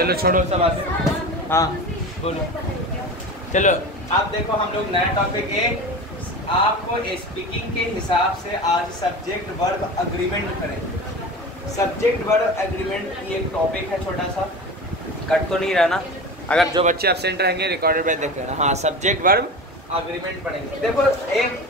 चलो छोड़ो सब बातें। हाँ बोलो। चलो आप देखो, हम लोग नया टॉपिक है, आपको स्पीकिंग के हिसाब से आज सब्जेक्ट वर्ब अग्रीमेंट करेंगे। सब्जेक्ट वर्ब एग्रीमेंट ये एक टॉपिक है, छोटा सा, कट तो नहीं रहना। अगर जो बच्चे एब्सेंट रहेंगे रिकॉर्डेड में देख लेना। हाँ, सब्जेक्ट वर्ब अग्रीमेंट पढ़ेंगे। देखो एक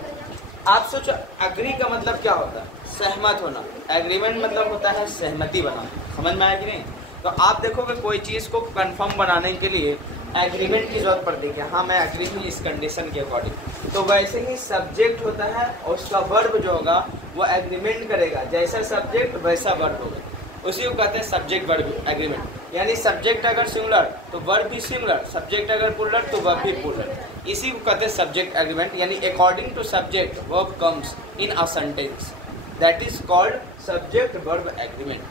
आप सोचो, अग्री का मतलब क्या होता है? सहमत होना। एग्रीमेंट मतलब होता है सहमति बनाना। समझ में आया कि नहीं? तो आप देखोगे कोई चीज़ को कंफर्म बनाने के लिए एग्रीमेंट की जरूरत पड़ती है कि हाँ मैं एग्री हूँ इस कंडीशन के अकॉर्डिंग। तो वैसे ही सब्जेक्ट होता है और उसका वर्ब जो होगा वो एग्रीमेंट करेगा। जैसा सब्जेक्ट वैसा वर्ब होगा, उसी को कहते हैं सब्जेक्ट वर्ब एग्रीमेंट। यानी सब्जेक्ट अगर सिंगुलर तो वर्ब भी सिंगुलर, सब्जेक्ट अगर प्लुरल तो वर्ब भी प्लुरल। इसी को कहते हैं सब्जेक्ट एग्रीमेंट। यानी according to subject verb comes in a sentence, that is called subject verb agreement.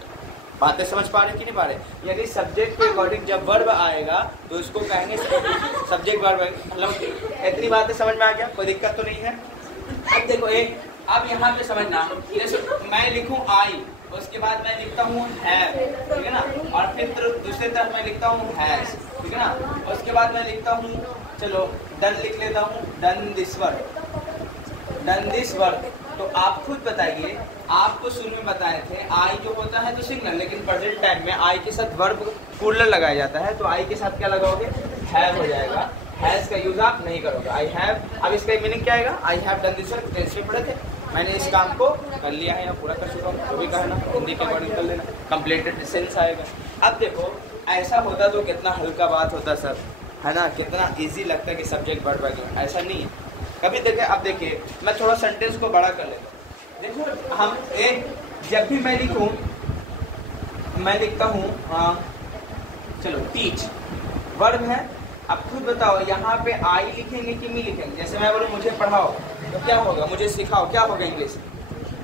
बातें समझ पा रहे कि नहीं पा रहे? यानी सब्जेक्ट के अकॉर्डिंग जब वर्ब आएगा तो इसको कहेंगे सब्जेक्ट वर्ब। मतलब इतनी बातें समझ में आ गया? कोई दिक्कत तो नहीं है? अब देखो एक, अब यहाँ पे समझना, जैसे मैं लिखूं आई, उसके बाद मैं लिखता हूँ हैव, ठीक है ना, और फिर दूसरे तरफ मैं लिखता हूँ हैज, ठीक है ना, उसके बाद मैं लिखता हूँ, चलो डन लिख लेता हूँ, डन दिस वर्क। तो आप खुद बताइए, आपको शुरू में बताए थे आई जो होता है तो सिंगुलर, लेकिन प्रेजेंट टाइम में आई के साथ वर्ब प्लुरल लगाया जाता है, तो आई के साथ क्या लगाओगे? हैव हो जाएगा। हैज का यूज आप नहीं करोगे। आई हैव, अब इसका मीनिंग क्या आएगा? I have done this work, tense में पढ़े थे, मैंने इस काम को कर लिया है या पूरा कर चुका हूँ, जो भी कहा ना हिंदी के अकॉर्डिंग कर लेना, कंप्लीटेड सेंस आएगा। अब देखो ऐसा होता तो कितना हल्का बात होता सर, है ना, कितना इजी लगता है कि सब्जेक्ट वर्ब एग्रीमेंट। ऐसा नहीं है कभी। देखे अब देखिए, मैं थोड़ा सेंटेंस को बड़ा कर लेता हूँ। देखो हम एक, जब भी मैं लिखूँ, मैं लिखता हूँ चलो टीच, वर्ब है। अब खुद बताओ यहाँ पे आई लिखेंगे कि मी लिखेंगे? जैसे मैं बोलूँ मुझे पढ़ाओ तो क्या होगा? मुझे सिखाओ, क्या होगा English?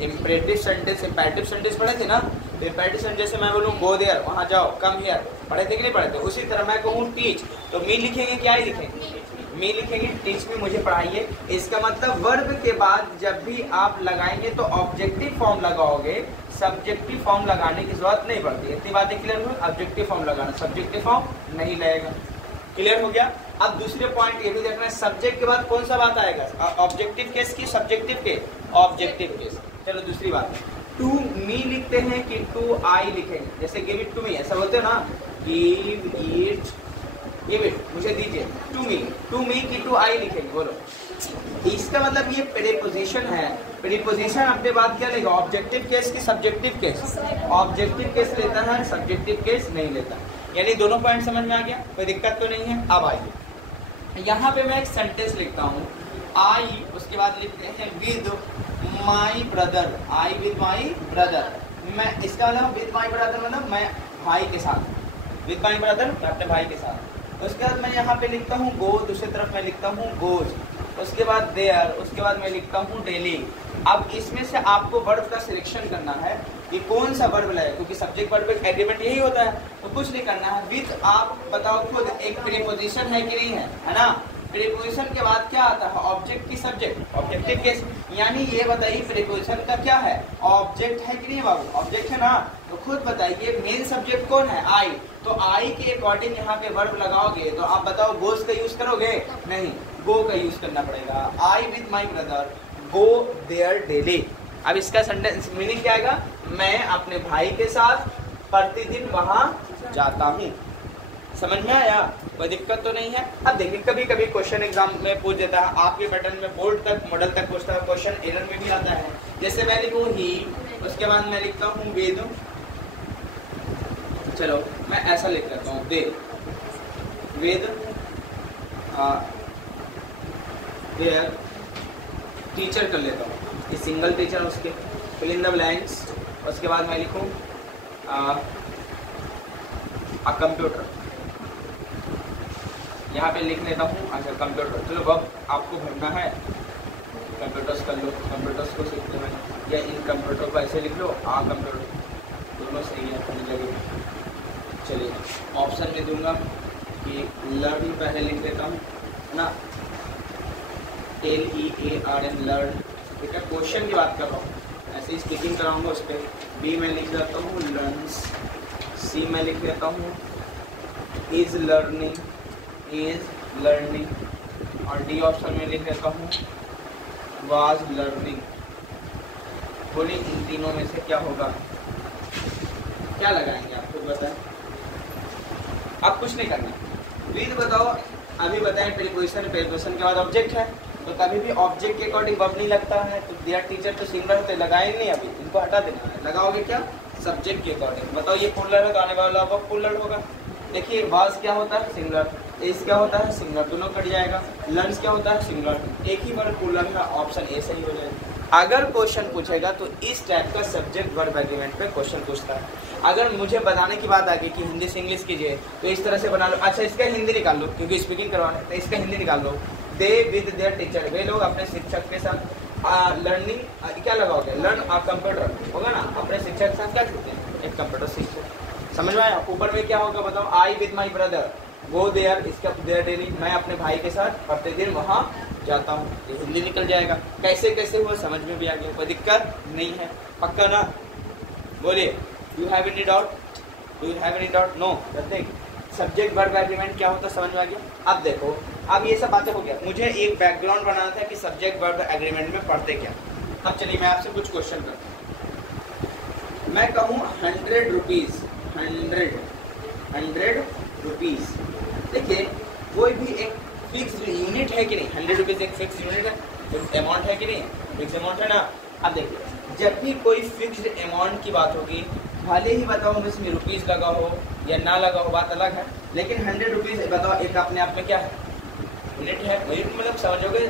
Imperative sentence. Imperative sentence पढ़े थे ना? तो इम्पैरेटिव सेंटेंस जैसे मैं बोलूँ गो देयर, वहाँ जाओ, कम हियर, पढ़े थे कि नहीं पढ़े थे? उसी तरह मैं कहूँ टीच, तो मी लिखेंगे कि आई लिखेंगे? मी लिखेंगे। टीच में मुझे पढ़ाइए। इसका मतलब वर्ब के बाद जब भी आप लगाएंगे तो ऑब्जेक्टिव फॉर्म लगाओगे, सब्जेक्टिव फॉर्म लगाने की जरूरत नहीं पड़ती। इतनी बातें क्लियर हुई? ऑब्जेक्टिव फॉर्म लगाना, सब्जेक्टिव फॉर्म नहीं लगेगा। क्लियर हो गया? अब दूसरे पॉइंट ये भी देखना है, सब्जेक्ट के बाद कौन सा बात आएगा? ऑब्जेक्टिव केस की सब्जेक्टिव केस? Objective case. चलो दूसरी बात, टू मी लिखते हैं कि टू आई लिखेंगे? जैसे गिव इट टू मी, ऐसा बोलते हो ना, गिव इट मुझे दीजिए, टू मी की टू आई लिखेंगे? बोलो, इसका मतलब ये प्रीपोजिशन है। प्रीपोजिशन अपने बाद क्या लेगा? ऑब्जेक्टिव केस की सब्जेक्टिव केस? ऑब्जेक्टिव केस लेता है, सब्जेक्टिव केस नहीं लेता। यानी दोनों पॉइंट समझ में आ गया? कोई दिक्कत तो नहीं है? अब आइए, यहाँ पे मैं एक सेंटेंस लिखता हूँ, आई, उसके बाद लिखते हैं with my brother. I with my brother, मैं इसका मतलब विद माई ब्रदर मतलब मैं भाई के साथ, विद माई ब्रदर मैं अपने भाई के साथ। उसके बाद मैं यहाँ पे लिखता हूँ गो, दूसरी तरफ मैं लिखता हूँ गोज, उसके बाद देयर, उसके बाद मैं लिखता हूँ डेली। अब इसमें से आपको वर्ब का सिलेक्शन करना है कि कौन सा वर्ब लाए, क्योंकि सब्जेक्ट वर्ब एग्रीमेंट यही होता है। तो कुछ नहीं करना है, विद आप बताओ खुद एक प्रीपोजिशन है कि नहीं है ना? प्रीपोजिशन के बाद क्या आता है? ऑब्जेक्ट की सब्जेक्ट, ऑब्जेक्टिव केस। यानी ये बताइए प्रीपोजिशन का क्या है? ऑब्जेक्ट है कि नहीं बाबू? ऑब्जेक्ट है ना? तो खुद बताइए मेन सब्जेक्ट कौन है? आई। तो आई के अकॉर्डिंग यहाँ पे वर्ब लगाओगे तो आप बताओ गोज का यूज करोगे? नहीं, गो का यूज करना पड़ेगा। I with my brother go there daily. अब इसका सेंटेंस मीनिंग क्या आएगा? मैं अपने भाई के साथ प्रतिदिन वहां जाता हूँ। समझ में आया? कोई दिक्कत तो नहीं है? अब देखिए, कभी कभी क्वेश्चन एग्जाम में पूछ देता है, आपके पैटर्न में बोर्ड तक मॉडल तक पूछता है, क्वेश्चन एरर में भी आता है। जैसे मैं लिखूँ ही, उसके बाद मैं लिखता हूँ वेद, चलो मैं ऐसा लिख लेता हूँ दे, वेद देयर टीचर कर लेता हूँ, ये सिंगल टीचर, उसके फिल इन द ब्लैंक्स। उसके बाद मैं लिखूँ कंप्यूटर, यहाँ पे लिख लेता हूँ। अच्छा कंप्यूटर, चलो अब आपको भरना है, कंप्यूटर्स कर लो, कंप्यूटर्स को सीखते हैं, या इन कंप्यूटर को ऐसे लिख लो, कंप्यूटर, दोनों सही है, पढ़ने लगेगा। चलिए ऑप्शन में दूंगा कि लर्न पहले लिख लेता हूँ, है ना, LEARN लर्न, ठीक है। क्वेश्चन की बात कर रहा हूँ, ऐसे ही स्टिकिंग कराऊंगा उस पर। बी में लिख लेता हूँ लर्न्स, सी में लिख लेता हूँ इज लर्निंग, इज लर्निंग। और डी ऑप्शन में लिख देता हूँ वाज लर्निंग। बोलिए इन तीनों में से क्या होगा, क्या लगाएंगे आप खुद बताएं। आप कुछ नहीं करना, प्लीज बताओ। अभी बताएं प्रीपोजिशन, प्रीपोजिशन के बाद ऑब्जेक्ट है, तो कभी भी ऑब्जेक्ट के अकॉर्डिंग वर्ब नहीं लगता है, तो डियर टीचर तो सिंगुलर होते लगाए नहीं, अभी इनको हटा देना है। लगाओगे क्या, सब्जेक्ट के अकॉर्डिंग। बताओ ये प्लूरल है तो आने वाला वर्ब प्लूरल होगा। देखिए वाज क्या होता है, सिंगुलर। इज क्या होता है, सिंगुलर, दोनों कट जाएगा। लर्न्स क्या होता है, सिंगुलर, एक ही वर्ब प्लूरल का, ऑप्शन ए सही हो जाएगा। अगर क्वेश्चन पूछेगा तो इस टाइप का सब्जेक्ट वर्ब एग्रीमेंट पे क्वेश्चन पूछता है। अगर मुझे बताने की बात आ गई कि हिंदी से इंग्लिश कीजिए, तो इस तरह से बना लो। अच्छा इसका हिंदी निकाल लो, क्योंकि स्पीकिंग करवाना है, तो इसका हिंदी निकाल लो। दे विद देयर टीचर, वे लोग अपने शिक्षक के साथ। लर्निंग क्या लगाओगे, लर्न अ कंप्यूटर होगा ना, अपने शिक्षक के साथ क्या सीखते हैं, एक कंप्यूटर सीखते हैं। समझ में आया। ऊपर में क्या होगा बताओ, I with my brother go there, इसका देयर डेली, मैं अपने भाई के साथ प्रतिदिन वहाँ जाता हूँ। ये हिंदी निकल जाएगा। कैसे कैसे हुआ समझ में भी आ गया, कोई दिक्कत नहीं है, पक्का ना। बोलिए, do have any doubt, do have any doubt, no. Subject verb agreement क्या होता है समझ में आ गया। अब देखो, अब ये सब बातें हो गया, मुझे एक बैकग्राउंड बनाना था कि सब्जेक्ट वर्ब एग्रीमेंट में पढ़ते क्या। अब चलिए मैं आपसे कुछ क्वेश्चन करता हूँ। मैं कहूँ 100 रुपीज़, 100 रुपीज़। देखिए कोई भी एक फिक्स यूनिट है कि नहीं, 100 रुपीज़ एक फिक्स यूनिट है, फिक्स अमाउंट है कि नहीं, फिक्स अमाउंट है ना। अब देखिए जब भी कोई फिक्स्ड अमाउंट की बात होगी, भले ही बताओ इसमें रुपीज़ लगा हो या ना लगा हो, बात अलग है, लेकिन 100 रुपीज़ बताओ एक अपने आप में क्या है, यूनिट है। यूनिट मतलब समझोगे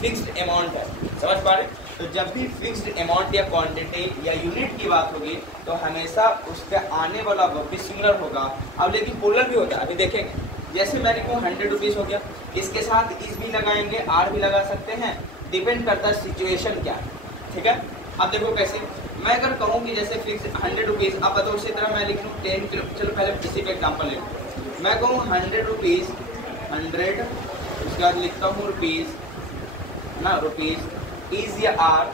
फिक्स्ड अमाउंट है, समझ पा रहे। तो जब भी फिक्स्ड अमाउंट या क्वांटिटी या यूनिट की बात होगी तो हमेशा उसके आने वाला वर्ब भी सिंगुलर होगा। अब लेकिन प्लूरल भी होता है, अभी देखेंगे। जैसे मैं लिखूँ 100 रुपीज़ हो गया, इसके साथ इस भी लगाएंगे, आर भी लगा सकते हैं, डिपेंड करता है सिचुएशन क्या है, ठीक है। अब देखो कैसे, मैं अगर कहूँ कि जैसे फिक्स 100 रुपीज़, अब बताओ उसी तरह मैं लिख लूँ 10 किलो। चलो पहले किसी पे एग्जाम्पल ले लूँ। मैं कहूँ 100 रुपीज़, 100, उसके बाद लिखता हूँ रुपीज़, है ना, रुपीज़, इज या आर,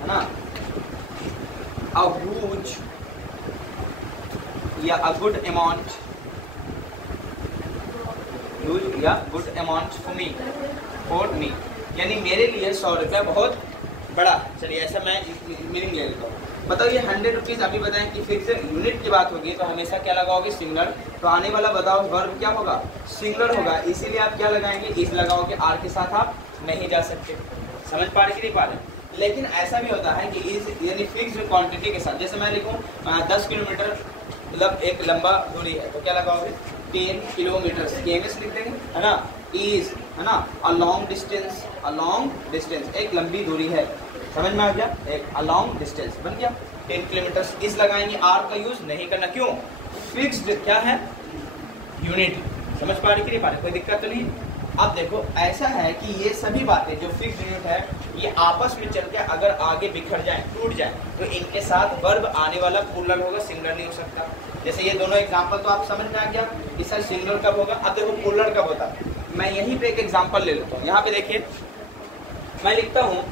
है ना, अ ह्यूज या अ गुड अमाउंट, ह्यूज या गुड अमाउंट फॉर मी, यानी मेरे लिए 100 रुपया बहुत बड़ा। चलिए ऐसा मैं मीनिंग ले लेता हूँ। बताओ ये 100 रुपीज़, अभी बताएं कि फिक्स यूनिट की बात होगी तो हमेशा क्या लगाओगे, सिंगुलर। तो आने वाला बताओ वर्ब क्या होगा, सिंगुलर होगा, इसीलिए आप क्या लगाएंगे, इस लगाओगे, आर के साथ आप नहीं जा सकते। समझ पा रहे कि नहीं पा रहे। लेकिन ऐसा भी होता है कि इस यानी फिक्स क्वांटिटी के साथ, जैसे मैं लिखूँ 10 किलोमीटर मतलब एक लंबा दूरी है, तो क्या लगाओगे, 10 किलोमीटर, केएमएस लिख देंगे, है ना। इज, है ना, a long distance, a long distance एक लंबी दूरी है, समझ में आ गया, एक अ लॉन्ग डिस्टेंस बन गया। 10 किलोमीटर, इस लगाएंगे, आर का यूज नहीं करना, क्यों, फिक्स्ड क्या है, यूनिट। समझ पा रहे कि नहीं पा रहे, कोई दिक्कत तो नहीं। अब देखो ऐसा है कि ये सभी बातें जो फिक्स्ड यूनिट है, ये आपस में चल के अगर आगे बिखर जाए, टूट जाए, तो इनके साथ वर्ब आने वाला प्लूरल होगा, सिंगुलर नहीं हो सकता। जैसे ये दोनों एग्जांपल तो आप समझ में आ गया कि सर सिंगुलर कब होगा। अब देखो प्लूरल कब होता है, मैं यहीं पे एक एग्जांपल ले लेता हूँ। यहाँ पे देखिए मैं लिखता हूँ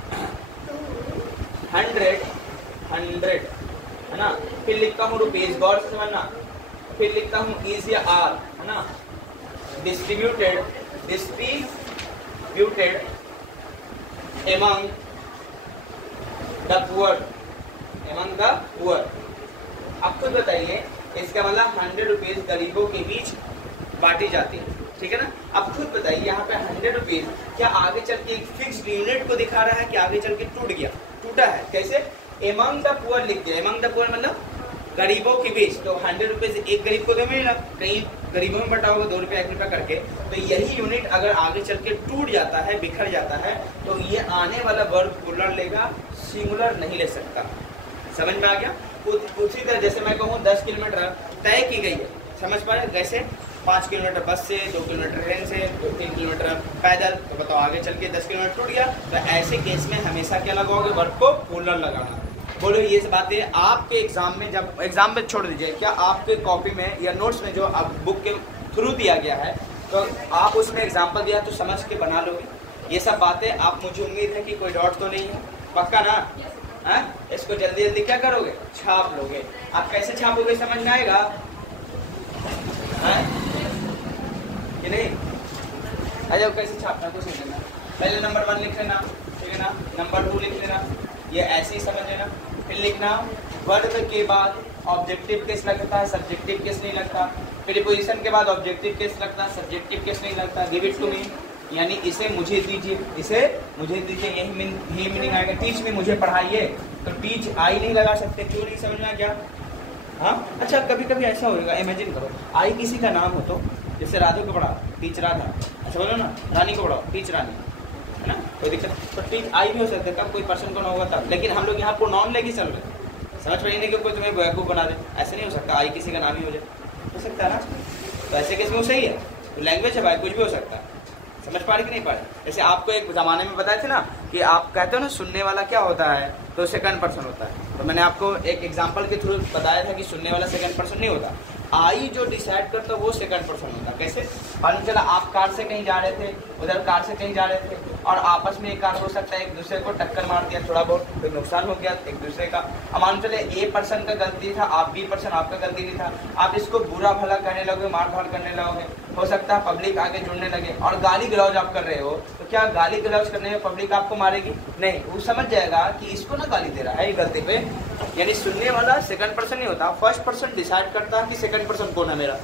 100, है ना, फिर लिखता हूँ रुपीज, गौर से समझना, फिर लिखता हूँ इज या आर, है ना, distributed among the poor, among the poor। अब खुद बताइए, इसका मतलब 100 रुपीज गरीबों के बीच बांटी जाती है, ठीक है ना। अब खुद बताइए यहाँ पे 100 रुपीज क्या आगे चल के एक फिक्स्ड यूनिट को दिखा रहा है कि आगे चल के टूट गया, टूटा है, कैसे, among the poor लिख दिया। among the poor मतलब गरीबों के बीच, तो 100 रुपीज एक गरीब को तो मिलेगा, कहीं गरीबों में बटा होगा 2 रुपया 1 रुपया करके। तो यही यूनिट अगर आगे चल के टूट जाता है, बिखर जाता है, तो ये आने वाला वर्ब प्लूरल लेगा, सिंगुलर नहीं ले सकता। समझ में आ गया। उसी तरह जैसे मैं कहूँ 10 किलोमीटर तय की गई है, समझ पा रहे, जैसे 5 किलोमीटर बस से, 2 किलोमीटर ट्रेन से, 3 किलोमीटर पैदल, तो बताओ आगे चल के 10 किलोमीटर टूट गया, तो ऐसे केस में हमेशा क्या लगाओगे, वर्ब को प्लूरल लगाना। बोलो ये बातें आपके एग्जाम में, जब एग्जाम में छोड़ दीजिए, क्या आपके कॉपी में या नोट्स में जो आप बुक के थ्रू दिया गया है, तो आप उसमें एग्जाम्पल दिया तो समझ के बना लोगे। ये सब बातें आप, मुझे उम्मीद है कि कोई डाउट तो नहीं है, पक्का ना। है इसको जल्दी जल्दी क्या करोगे, छाप लोगे। आप कैसे छापोगे समझ में आएगा, है? अच्छा कैसे छापना है तो समझ लेना, पहले नंबर 1 लिख लेना, ठीक है ना, नंबर 2 लिख लेना, ये ऐसे ही समझ लेना। फिर लिखना वर्ब के बाद ऑब्जेक्टिव केस लगता है, सब्जेक्टिव केस नहीं लगता। प्रीपोजिशन के बाद ऑब्जेक्टिव केस लगता है, सब्जेक्टिव केस नहीं लगता। गिव इट टू मी, यानी इसे मुझे दीजिए, इसे मुझे दीजिए, यही मीनिंग आएगा। टीच में मुझे पढ़ाइए, तो टीच आई नहीं लगा सकते, क्यों नहीं समझ में आ गया? हाँ अच्छा, कभी कभी ऐसा होगा, इमेजिन करो आई किसी का नाम हो, तो जैसे राधू को पढ़ा टीच राधा, अच्छा बोलो ना, रानी को पढ़ाओ टीच रानी, है ना, कोई दिक्कत, तो टीच आई भी हो सकता है, कब कोई पर्सन को ना होगा तब। लेकिन हम लोग यहाँ को नॉन लेके चल रहे, समझ में नहीं कि कोई तुम्हें बेवकूफ़ बना दे, ऐसे नहीं हो सकता, आई किसी का नाम ही हो सकता है ना। तो ऐसे केस में वो सही है, तो लैंग्वेज है भाई, कुछ भी हो सकता है। समझ पा रहे कि नहीं पा रहे? जैसे आपको एक ज़माने में बताए थे ना कि आप कहते हो ना सुनने वाला क्या होता है, तो सेकंड पर्सन होता है। तो मैंने आपको एक एग्जांपल के थ्रू बताया था कि सुनने वाला सेकंड पर्सन नहीं होता, आई जो डिसाइड करता है वो सेकंड पर्सन होता है। कैसे? मालूम चला आप कार से कहीं जा रहे थे, उधर कार से कहीं जा रहे थे, और आपस में एक कार हो सकता है एक दूसरे को टक्कर मार दिया, थोड़ा बहुत कोई नुकसान हो गया एक दूसरे का। अब मालूम चले ए पर्सन का गलती था, आप बी पर्सन आपका गलती नहीं था, आप इसको बुरा भला कहने लगोगे, मार धाड़ करने लगोगे, हो सकता है पब्लिक आगे जुड़ने लगे, और गाली गलौज आप कर रहे हो, तो क्या गाली गलौज करने में पब्लिक आपको मारेगी? नहीं, वो समझ जाएगा कि इसको ना गाली दे रहा है ये गलती पे। यानी सुनने वाला सेकंड पर्सन नहीं होता, फर्स्ट पर्सन डिसाइड करता है कि सेकंड पर्सन कौन है मेरा।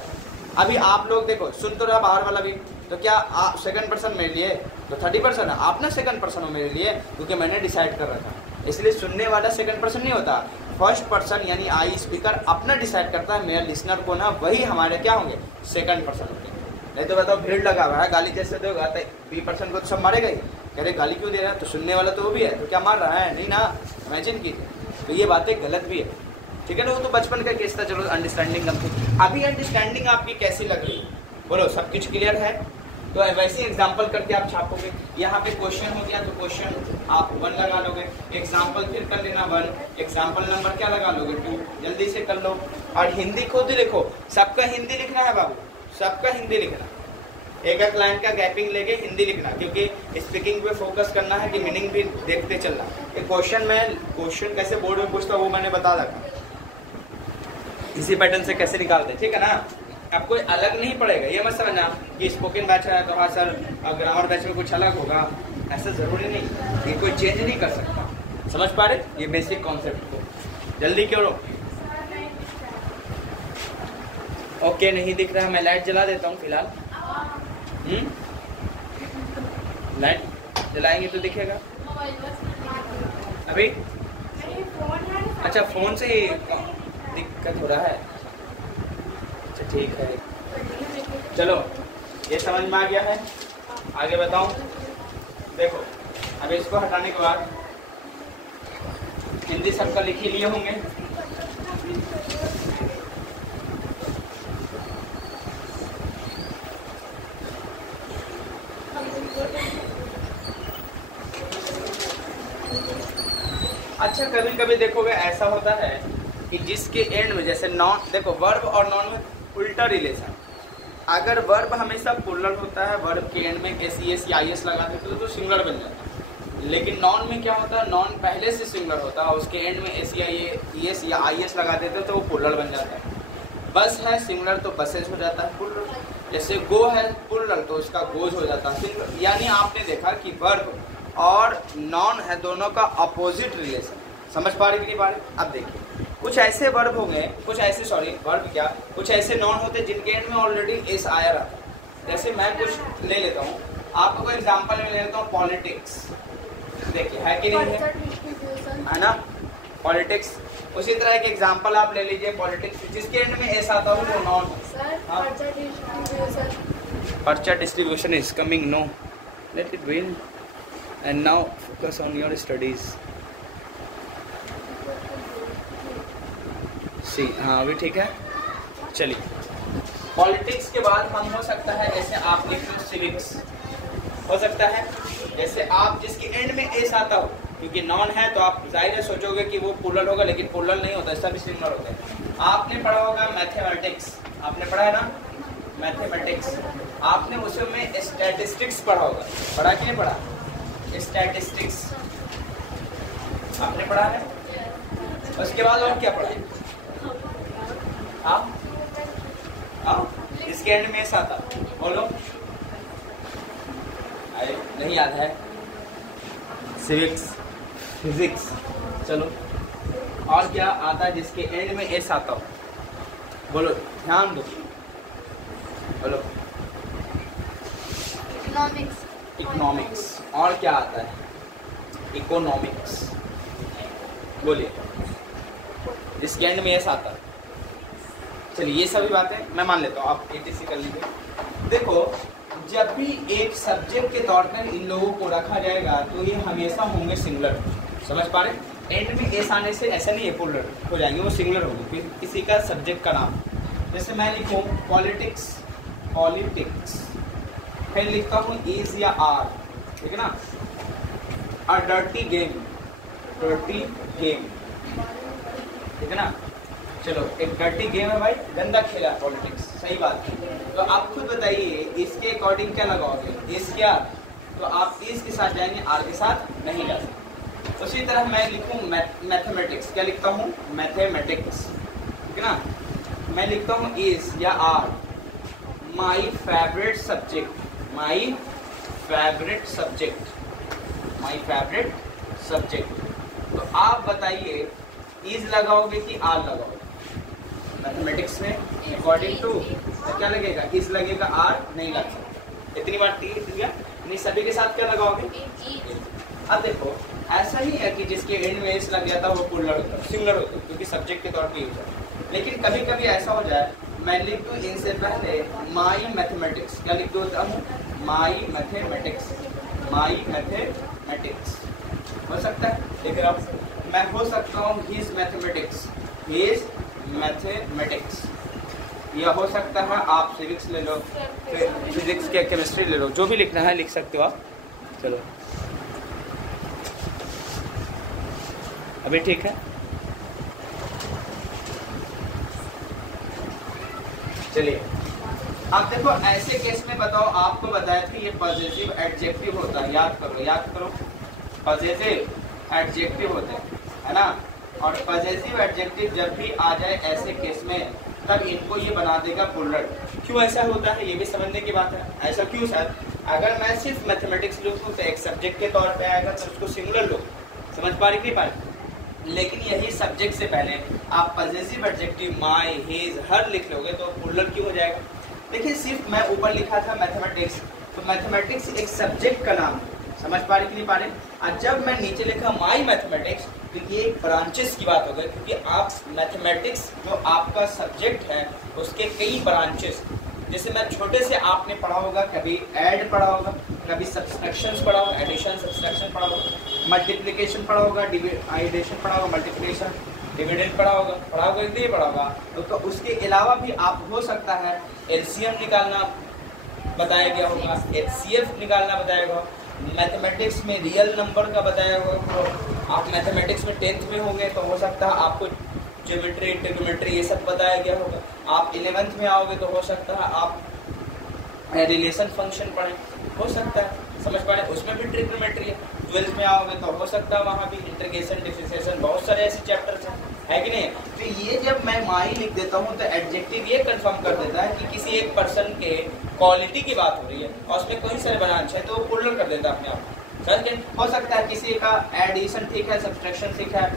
अभी आप लोग देखो, सुन तो रहा बाहर वाला भी, तो क्या आप सेकंड पर्सन मेरे लिए तो 30 पर्सन है, आप ना सेकंड पर्सन हो मेरे लिए, क्योंकि मैंने डिसाइड कर रखा था। इसलिए सुनने वाला सेकंड पर्सन नहीं होता, फर्स्ट पर्सन यानी आई स्पीकर अपना डिसाइड करता है मेरा लिसनर को ना, वही हमारे क्या होंगे, सेकंड पर्सन होंगे। नहीं तो बताओ भीड़ लगा हुआ है, गाली जैसे दोगा तो बी पर्सन को तो सब मारेगा ही, कह रहे गाली क्यों दे रहा है, तो सुनने वाला तो वो भी है, तो क्या मार रहा है? नहीं ना, इमेजिन कीजिए। तो ये बातें गलत भी है, ठीक है ना। वो तो बचपन का केस था, चलो अंडरस्टैंडिंग कम थी। अभी अंडरस्टैंडिंग आपकी कैसी लग रही है, बोलो सब कुछ क्लियर है? तो वैसे एग्जाम्पल करके आप छापोगे, यहाँ पे क्वेश्चन हो गया तो क्वेश्चन आप 1 लगा लोगे, एग्जाम्पल फिर कर लेना 1, एग्जाम्पल नंबर क्या लगा लोगे 2, जल्दी से कर लो। और हिंदी खुद लिखो, सबका हिंदी लिखना है बाबू, सबका हिंदी लिखना, एक एक लाइन का गैपिंग लेके हिंदी लिखना, क्योंकि स्पीकिंग पे फोकस करना है कि मीनिंग भी देखते चलना। क्वेश्चन कैसे बोर्ड में पूछता वो मैंने बता रखा, इसी पैटर्न से कैसे निकालते, ठीक है ना। आपको अलग नहीं पड़ेगा, ये मत समझना कि स्पोकन बैच है तो हाँ सर ग्रामर बैच में कुछ अलग होगा, ऐसा जरूरी नहीं, ये कोई चेंज नहीं कर सकता। समझ पा रहे ये बेसिक कॉन्सेप्ट को? जल्दी क्यों? ओके नहीं दिख रहा है, मैं लाइट जला देता हूँ फिलहाल। लाइट जलाएंगे तो दिखेगा अभी। अच्छा फोन से ही दिक्कत हो रहा है, अच्छा ठीक है, चलो ये समझ में आ गया है। आगे बताऊं, देखो अब इसको हटाने के बाद हिंदी सबका लिख ही लिए होंगे, अच्छा कभी कभी देखोगे ऐसा होता है कि जिसके एंड में जैसे नॉन, देखो वर्ब और नॉन में उल्टा रिलेशन, अगर वर्ब हमेशा प्लूरल होता है, वर्ब के एंड में एस या आई एस लगा देते तो सिंगुलर बन जाता है। लेकिन नॉन में क्या होता है, नॉन पहले से सिंगुलर होता है, उसके एंड में एस या आई एस लगा देते तो वो प्लूरल बन जाता है। बस है सिंगुलर तो बसेज हो जाता है प्लूरल, जैसे गो है प्लूरल तो उसका गोज हो जाता है सिंगुलर। यानी आपने देखा कि वर्ब और नॉन है दोनों का अपोजिट रिलेशन। समझ पा रहे कि नहीं पा रहे? अब देखिए कुछ ऐसे वर्ब होंगे, कुछ ऐसे कुछ ऐसे नॉन होते जिनके एंड में ऑलरेडी एस आया रहा। जैसे मैं कुछ ले लेता हूँ, आपको एग्जांपल में ले लेता हूँ पॉलिटिक्स, देखिए है कि नहीं है ना पॉलिटिक्स। उसी तरह एक एग्जांपल आप ले लीजिए पॉलिटिक्स, जिसके एंड में एस आता हो वो नॉन। पर्चा distribution is coming, no let it win and now focus on your studies. हाँ अभी ठीक है। चलिए पॉलिटिक्स के बाद हम हो सकता है जैसे आप लिख लो सिविक्स, हो सकता है जैसे आप जिसके एंड में एस आता हो, क्योंकि नॉन है तो आप जाहिर है सोचोगे कि वो प्लूरल होगा, लेकिन प्लूरल नहीं होता, इसका भी सिंगुलर होता है। आपने पढ़ा होगा मैथमेटिक्स, आपने पढ़ा है ना मैथमेटिक्स, आपने उसमें स्टैटिस्टिक्स पढ़ा होगा, पढ़ा कि नहीं पढ़ा? स्टैटिस्टिक्स आपने पढ़ा है। उसके बाद और क्या पढ़ा है? इसके एंड में एस आता, बोलो नहीं याद है? Civics, physics. चलो, और क्या आता है जिसके एंड में एस आता हो? बोलो, ध्यान दो, बोलो। इकोनॉमिक्स। इकोनॉमिक्स। और क्या आता है? इकोनॉमिक्स। बोलिए, जिसके एंड में एस आता है। चलिए, ये सभी बातें मैं मान लेता हूँ, आप एटीसी कर लीजिए। देखो, जब भी एक सब्जेक्ट के तौर पर इन लोगों को रखा जाएगा तो ये हमेशा होंगे सिंगुलर। समझ पा रहे? एंड में एस आने से ऐसा नहीं है पुलर हो जाएंगे, वो सिंगुलर होंगे किसी का सब्जेक्ट का नाम। जैसे मैं लिखूँ पॉलिटिक्स, पॉलिटिक्स, फिर लिखता हूँ इज या आर, ठीक है ना। A dirty game, dirty game, ठीक है ना। चलो, एक डर्टी गेम है भाई, गंदा खेला है पॉलिटिक्स, सही बात है। तो आप खुद बताइए इसके अकॉर्डिंग क्या लगाओगे? इस क्या, तो आप इस के साथ जाएंगे, आर के साथ नहीं जा सकते। उसी तरह मैं लिखूँ मैथमेटिक्स, क्या लिखता हूँ? मैथमेटिक्स, ठीक है ना। मैं लिखता हूँ इज या are, my favourite subject, my favourite subject, my favourite subject. तो आप बताइए इज लगाओगे कि आर लगाओगे? मैथमेटिक्स में अकॉर्डिंग टू क्या लगेगा? इज लगेगा, आर नहीं लग सकता। इतनी बात ठीक है। नहीं, सभी के साथ क्या लगाओगे? अब देखो, ऐसा ही है कि जिसके एंड में इस लग जाता है वो पुलर होता है, सिंगुलर होता है, क्योंकि सब्जेक्ट के तौर पे यूज है। लेकिन कभी कभी ऐसा हो जाए, मैं लिख दूँ इनसे पहले माई मैथमेटिक्स, क्या लिख देता हूँ? माई मैथमेटिक्स, माई मैथमेटिक्स हो सकता है। लेकिन अब मैं हो सकता हूँ हिज मैथमेटिक्स, हिज मैथमेटिक्स, या हो सकता है आप सिविक्स ले लो, फिजिक्स के केमिस्ट्री ले लो, जो भी लिखना है लिख सकते हो आप। चलो, अभी ठीक है। चलिए, अब देखो ऐसे केस में बताओ, आपको बताया था ये पॉजिटिव एडजेक्टिव होता है, याद करो, याद करो, पॉजिटिव एडजेक्टिव होते हैं, है ना। और पॉजिटिव एडजेक्टिव जब भी आ जाए ऐसे केस में, तब इनको ये बना देगा पुलर। क्यों ऐसा होता है ये भी समझने की बात है। ऐसा क्यों सर? अगर मैं सिर्फ मैथमेटिक्स लिखूँ तो एक सब्जेक्ट के तौर पे आएगा, तो उसको सिंगुलर लो, समझ पा रही कि नहीं पा रही? लेकिन यही सब्जेक्ट से पहले आप पॉजिटिव एडजेक्टिव माई, हिज, हर लिख लोगे तो पुलर क्यों हो जाएगा? देखिए, सिर्फ मैं ऊपर लिखा था मैथमेटिक्स, तो मैथमेटिक्स एक सब्जेक्ट का नाम, समझ पा रहे कि नहीं पा रहे? और जब मैं नीचे लिखा माई मैथमेटिक्स, तो ये ब्रांचेस की बात हो गई, क्योंकि आप मैथमेटिक्स जो आपका सब्जेक्ट है उसके कई ब्रांचेस, जैसे मैं छोटे से आपने पढ़ा होगा, कभी ऐड पढ़ा होगा, कभी सब्सट्रैक्शंस पढ़ा होगा, एडिशन सब्सट्रैक्शन पढ़ा होगा, मल्टीप्लिकेशन पढ़ा होगा, एडिशन पढ़ा होगा, मल्टीप्लिकेशन डिविडेंड पढ़ा होगा, नहीं पढ़ा होगा। तो उसके अलावा भी आप हो सकता है एलसीएम निकालना बताया गया होगा, एचसीएफ निकालना बताया होगा, मैथमेटिक्स में रियल नंबर का बताया होगा। आप मैथमेटिक्स में 10th में होंगे तो हो सकता है आपको ज्योमेट्री, ट्रिग्नोमेट्री ये सब बताया गया होगा। आप 11th में आओगे तो हो सकता है आप रिलेशन फंक्शन पढ़ें, हो सकता है, समझ पा रहे हैं, उसमें भी ट्रिग्नोमेट्री है। 12th में आओगे तो हो सकता है वहाँ भी इंटीग्रेशन, डिफरेंशिएशन, बहुत सारे ऐसे चैप्टर्स है कि नहीं? तो ये जब मैं माई लिख देता हूँ तो एडजेक्टिव ये कंफर्म कर देता है कि किसी एक पर्सन के क्वालिटी की बात हो रही है और उसमें कई सारे ब्रांच है, तो वो पुलर कर देता है अपने आप। हो सकता है किसी का एडिशन ठीक है, सब्सट्रैक्शन ठीक है,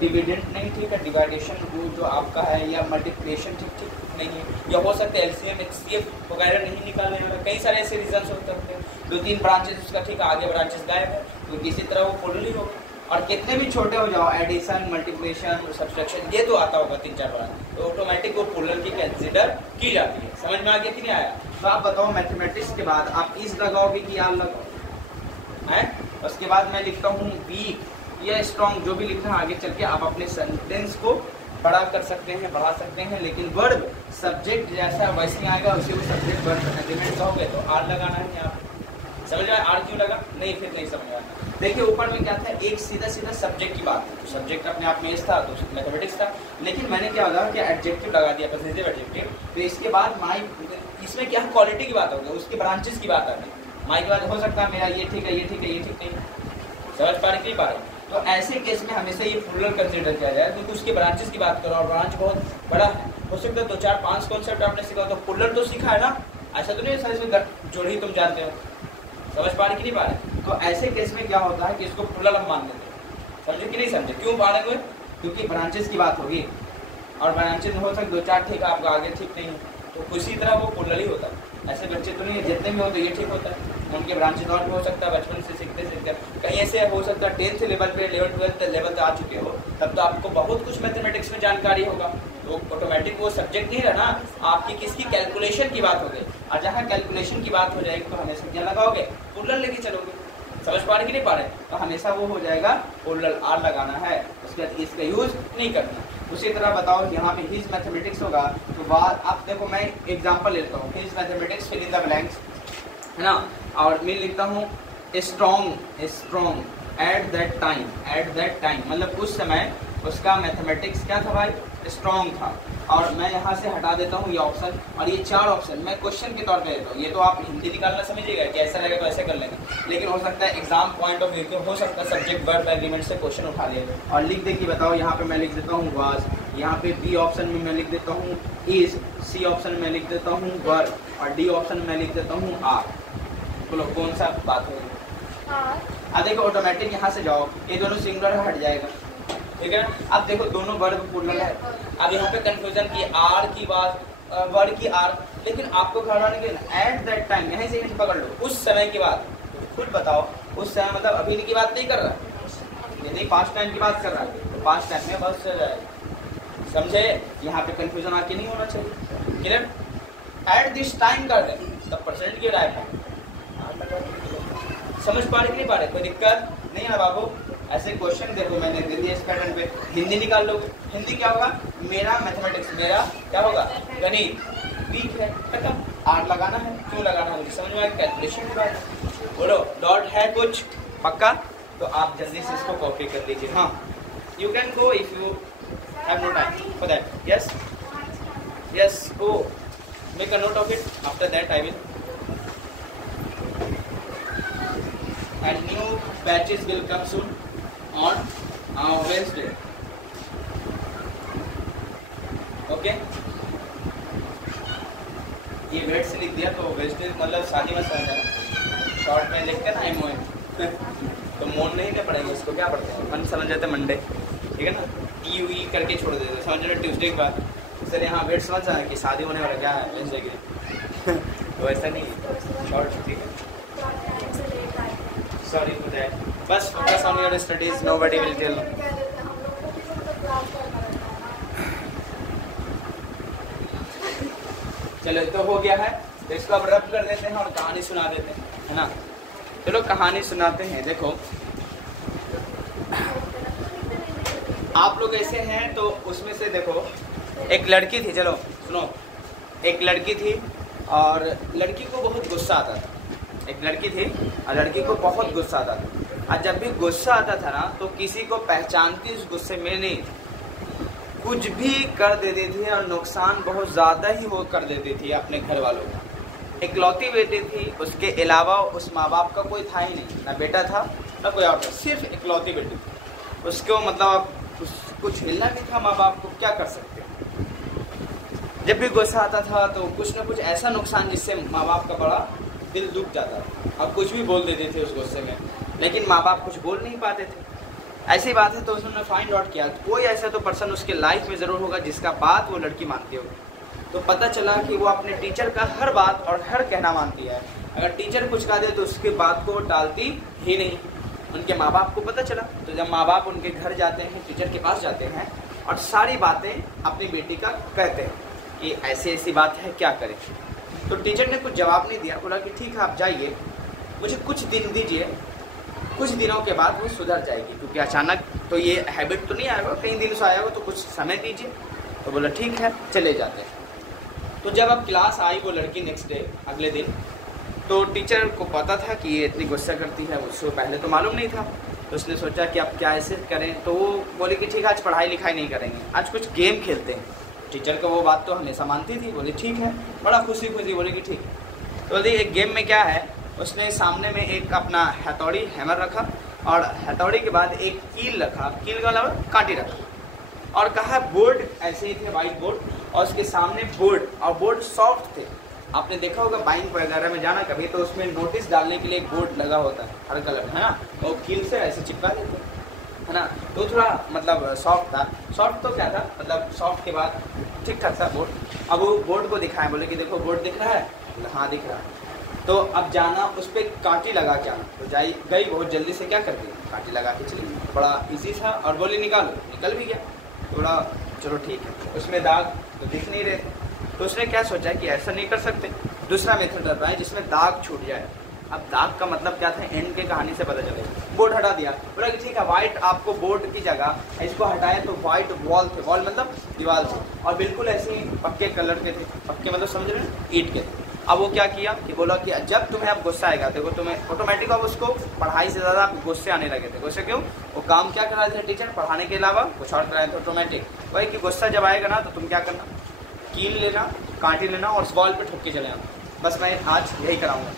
डिविडेंड नहीं ठीक है, डिवाइडेशन जो आपका है, या मल्टीप्लिकेशन ठीक नहीं है, या हो सकता है एलसीएम, एचसीएफ वगैरह नहीं निकालने वाला। कई सारे ऐसे रीजन हो सकते हैं। 2-3 ब्रांचेस उसका ठीक है, आगे ब्रांचेस गायब है, तो किसी तरह वो पुलर ही होगा। और कितने भी छोटे हो जाओ, एडिशन, मल्टीप्लिकेशन, सब्सट्रैक्शन, ये तो आता होगा 3-4 बार, तो ऑटोमेटिक वो पुलर की कंसिडर की जाती है। समझ में आ गया कि नहीं आया? तो आप बताओ, मैथमेटिक्स के बाद आप इज लगाओगे कि आर लगाओगे? है, उसके बाद मैं लिखता हूँ वीक या स्ट्रॉन्ग, जो भी लिखना है आगे चल के आप अपने सेंटेंस को बड़ा कर सकते हैं, बढ़ा सकते हैं, लेकिन वर्ब सब्जेक्ट जैसा वैसे आएगा, उसी को सब्जेक्ट वर्ब एग्रीमेंट कहोगे तो आर लगाना है यहाँ पे। समझ में आया? आर क्यों लगा? नहीं, फिर नहीं समझ आया। देखिए, ऊपर में क्या था, एक सीधा सब्जेक्ट की बात, तो सब्जेक्ट अपने आप में इस था, तो मैथमेटिक्स था, लेकिन मैंने क्या लगा कि एडजेक्टिव लगा दिया, पॉजिटिव एडजेक्टिव। तो इसके बाद माई, इसमें क्या क्वालिटी की बात होगी, उसके ब्रांचेस की बात आ गई। माई के बाद हो सकता है मेरा ये ठीक है, ये ठीक है, ये ठीक नहीं, समझ पा रहे कि नहीं पा रहे? तो ऐसे केस में हमेशा ये पुलर कंसिडर किया जाए, क्योंकि उसके ब्रांचेस की बात करो और ब्रांच बहुत बड़ा है। हो सकता है 2-4-5 कॉन्सेप्ट आपने सीखा, तो पुलर तो सीखा है ना, ऐसा तो नहीं सर इसमें जोड़ी तुम जानते हो, समझ पा रहे कि नहीं पा रहे? तो ऐसे केस में क्या होता है कि इसको प्लूरल हम मान लेते हैं। समझे कि नहीं समझे? क्यों पा रहे हुए? क्योंकि ब्रांचेस की बात होगी और ब्रांचेस में हो सकते 2-4 ठीक है, आपका आगे ठीक नहीं है, तो उसी तरह वो प्लूरल ही होता है। ऐसे बच्चे तो नहीं है, जितने भी होते ये ठीक होता है, उनके ब्रांचेस और भी हो सकता है, बचपन से सीखते सीखते कहीं ऐसे हो सकता है 10th लेवल पे 11th 12th लेवल तक आ चुके हो, तब तो आपको बहुत कुछ मैथमेटिक्स में जानकारी होगा, तो ऑटोमेटिक वो सब्जेक्ट नहीं रहा ना, आपकी किसकी कैलकुलेशन की बात हो गई, और जहाँ कैलकुलेशन की बात हो जाएगी तो हमेशा क्या लगाओगे? प्लूरल लेके चलोगे। समझ पा रहे कि नहीं पा रहे? तो हमेशा वो हो जाएगा प्लूरल आर लगाना है, उसके बाद इसका यूज नहीं करना। उसी तरह बताओ यहाँ पे हिज मैथमेटिक्स होगा तो बाद आप देखो, मैं एग्जांपल लेता हूँ, his mathematics fill in the blanks, है ना, और मैं लिखता हूँ स्ट्रॉन्ग एट दैट टाइम, मतलब उस समय उसका मैथमेटिक्स क्या था भाई? स्ट्रॉन्ग था। और मैं यहाँ से हटा देता हूँ ये ऑप्शन, और ये 4 ऑप्शन मैं क्वेश्चन के तौर पे देता हूँ। ये तो आप हिंदी निकालना समझिएगा कि ऐसा रहेगा तो ऐसे कर लेंगे, लेकिन हो सकता है एग्जाम पॉइंट ऑफ व्यू के हो सकता है सब्जेक्ट वर्ब एग्रीमेंट से क्वेश्चन उठा लिया और लिख दे कि बताओ, यहाँ पे मैं लिख देता हूँ वाज, यहाँ पे बी ऑप्शन में मैं लिख देता हूँ इज, सी ऑप्शन में लिख देता हूँ वर, और डी ऑप्शन में लिख देता हूँ आर। बोलो कौन सा बात होगी? अब देखो ऑटोमेटिक यहाँ से जाओ, ये दोनों सिंगुलर हट जाएगा, ठीक है। अब देखो दोनों वर्ब प्लूरल है। अब यहाँ पे कंफ्यूजन की आर की बात, वर्ड की आर, लेकिन आपको घर आने के एट दैट टाइम यहीं से पकड़ लो, उस समय की बात। खुद बताओ उस समय मतलब अभी की बात नहीं कर रहा, यदि पास्ट टाइम की बात कर रहा है तो पास्ट टाइम में बस समझे, यहाँ पे कंफ्यूजन आके नहीं होना चाहिए। क्लियर? एट दिस टाइम कर रहे तब परसेंट की राय है। समझ पा रहे कि नहीं पा रहे? कोई दिक्कत नहीं है ना बाबू? ऐसे क्वेश्चन देखो मैंने दे दिया इस पैटर्न पे, हिंदी निकाल लोगे। हिंदी क्या होगा? मेरा मैथमेटिक्स, मेरा क्या होगा? गणित वीक है, खत्म। आर लगाना है, क्यों लगाना है मुझे समझ में आया, कैलकुलेशन की बात। बोलो डॉट है कुछ पक्का? तो आप जल्दी से इसको कॉपी कर लीजिए। हाँ, you can go if you have no time for that. Yes yes, go make a note of it, after that I will and new batches will come soon on Wednesday. Okay? ये wait से लिख दिया तो wastage मतलब शादी में समझ आया, शॉर्ट में लिख कर आई मोइन तो मोन नहीं पड़ेगा, इसको क्या पढ़ते हैं मन समझ जाते मंडे, ठीक है ना, ई करके छोड़ देते समझ रहे ट्यूसडे के बाद। सर यहाँ वेट समझ आया कि शादी होने वाला क्या है वेडनेसडे के तो ऐसा नहीं, शॉर्ट ठीक है। Sorry for that. बस focus on your studies. Nobody will tell. चलो तो हो गया है, तो इसको अब रब कर देते हैं और कहानी सुना देते हैं, है ना। चलो कहानी सुनाते हैं। देखो आप लोग ऐसे हैं तो उसमें से देखो एक लड़की थी, चलो सुनो, एक लड़की थी और लड़की को बहुत गुस्सा आता था। एक लड़की थी और लड़की को बहुत गुस्सा आता था, और जब भी गुस्सा आता था ना तो किसी को पहचानती उस गुस्से में नहीं, कुछ भी कर देती थी और नुकसान बहुत ज़्यादा ही वो कर देती थी अपने घर वालों का। इकलौती बेटी थी, उसके अलावा उस माँ बाप का कोई था ही नहीं, ना बेटा था ना कोई और था, सिर्फ इकलौती बेटी थी। उसको मतलब कुछ हिलना नहीं था, माँ बाप को क्या कर सकते। जब भी गुस्सा आता था तो कुछ ना कुछ ऐसा नुकसान जिससे माँ बाप का बड़ा दिल दुख जाता था और कुछ भी बोल देते थे उस गुस्से में, लेकिन माँ बाप कुछ बोल नहीं पाते थे। ऐसी बात है तो उसने फाइंड आउट किया कोई ऐसा तो पर्सन उसके लाइफ में ज़रूर होगा जिसका बात वो लड़की मानती होगी। तो पता चला कि वो अपने टीचर का हर बात और हर कहना मानती है। अगर टीचर कुछ कह दे तो उसके बात को वो टालती ही नहीं। उनके माँ बाप को पता चला, तो जब माँ बाप उनके घर जाते हैं, टीचर के पास जाते हैं और सारी बातें अपनी बेटी का कहते हैं कि ऐसी ऐसी बात है, क्या करें। तो टीचर ने कुछ जवाब नहीं दिया, बोला कि ठीक है आप जाइए, मुझे कुछ दिन दीजिए, कुछ दिनों के बाद वो सुधर जाएगी, क्योंकि अचानक तो ये हैबिट तो नहीं आएगा, कई दिन से आया हो, तो कुछ समय दीजिए। तो बोला ठीक है चले जाते हैं। तो जब अब क्लास आई वो लड़की नेक्स्ट डे, अगले दिन, तो टीचर को पता था कि ये इतनी गुस्सा करती है, उसको पहले तो मालूम नहीं था। तो उसने सोचा कि अब क्या ऐसे करें, तो वो बोले कि ठीक है आज पढ़ाई लिखाई नहीं करेंगे, आज कुछ गेम खेलते हैं। टीचर को वो बात तो हमेशा मानती थी, बोले ठीक है, बड़ा खुशी खुशी बोले कि ठीक है। तो बोले एक गेम में क्या है, उसने सामने में एक अपना हथौड़ी हैमर रखा और हथौड़ी के बाद एक कील रखा, कील का अलावा कांटी रखा और कहा बोर्ड ऐसे ही थे, वाइट बोर्ड, और उसके सामने बोर्ड, और बोर्ड सॉफ्ट थे, आपने देखा होगा बैंक वगैरह में जाना कभी, तो उसमें नोटिस डालने के लिए एक बोर्ड लगा होता है हर कलर में, है ना, और कील से ऐसे चिपका देते है ना। तो थोड़ा मतलब सॉफ्ट था। सॉफ्ट तो क्या था, मतलब सॉफ्ट के बाद ठीक ठाक था बोर्ड। अब वो बोर्ड को दिखाएं, बोले कि देखो बोर्ड दिख रहा है, हाँ दिख रहा है। तो अब जाना, उस पर कांटी लगा के आना। तो गई बहुत जल्दी से, क्या करती कांटी लगा के चली, बड़ा इजी था। और बोली निकालो, निकल भी गया। थोड़ा चलो ठीक है। उसमें दाग तो दिख नहीं रहे थे, तो उसने क्या सोचा कि ऐसा नहीं कर सकते, दूसरा मेथड अपनाए जिसमें दाग छूट जाए। अब दाग का मतलब क्या था, एंड के कहानी से पता चलेगा। बोर्ड हटा दिया, बोला कि ठीक है व्हाइट, आपको बोर्ड की जगह इसको हटाया तो व्हाइट वॉल थे, वॉल मतलब दीवार थे, और बिल्कुल ऐसे ही पक्के कलर के थे, पक्के मतलब समझ रहे हैं, ईंट के थे। अब वो क्या किया कि बोला कि जब तुम्हें अब गुस्सा आएगा, देखो तुम्हें ऑटोमेटिक अब उसको पढ़ाई से ज़्यादा गुस्से आने लगे थे। गुस्से क्यों, वो काम क्या करा रहे थे टीचर, पढ़ाने के अलावा कुछ और कराए थे ऑटोमेटिक। वही कि गुस्सा जब आएगा ना, तो तुम क्या करना, कील लेना, कांटी लेना और उस बॉल पे ठोक के चले आना। बस मैं आज यही कराऊंगा।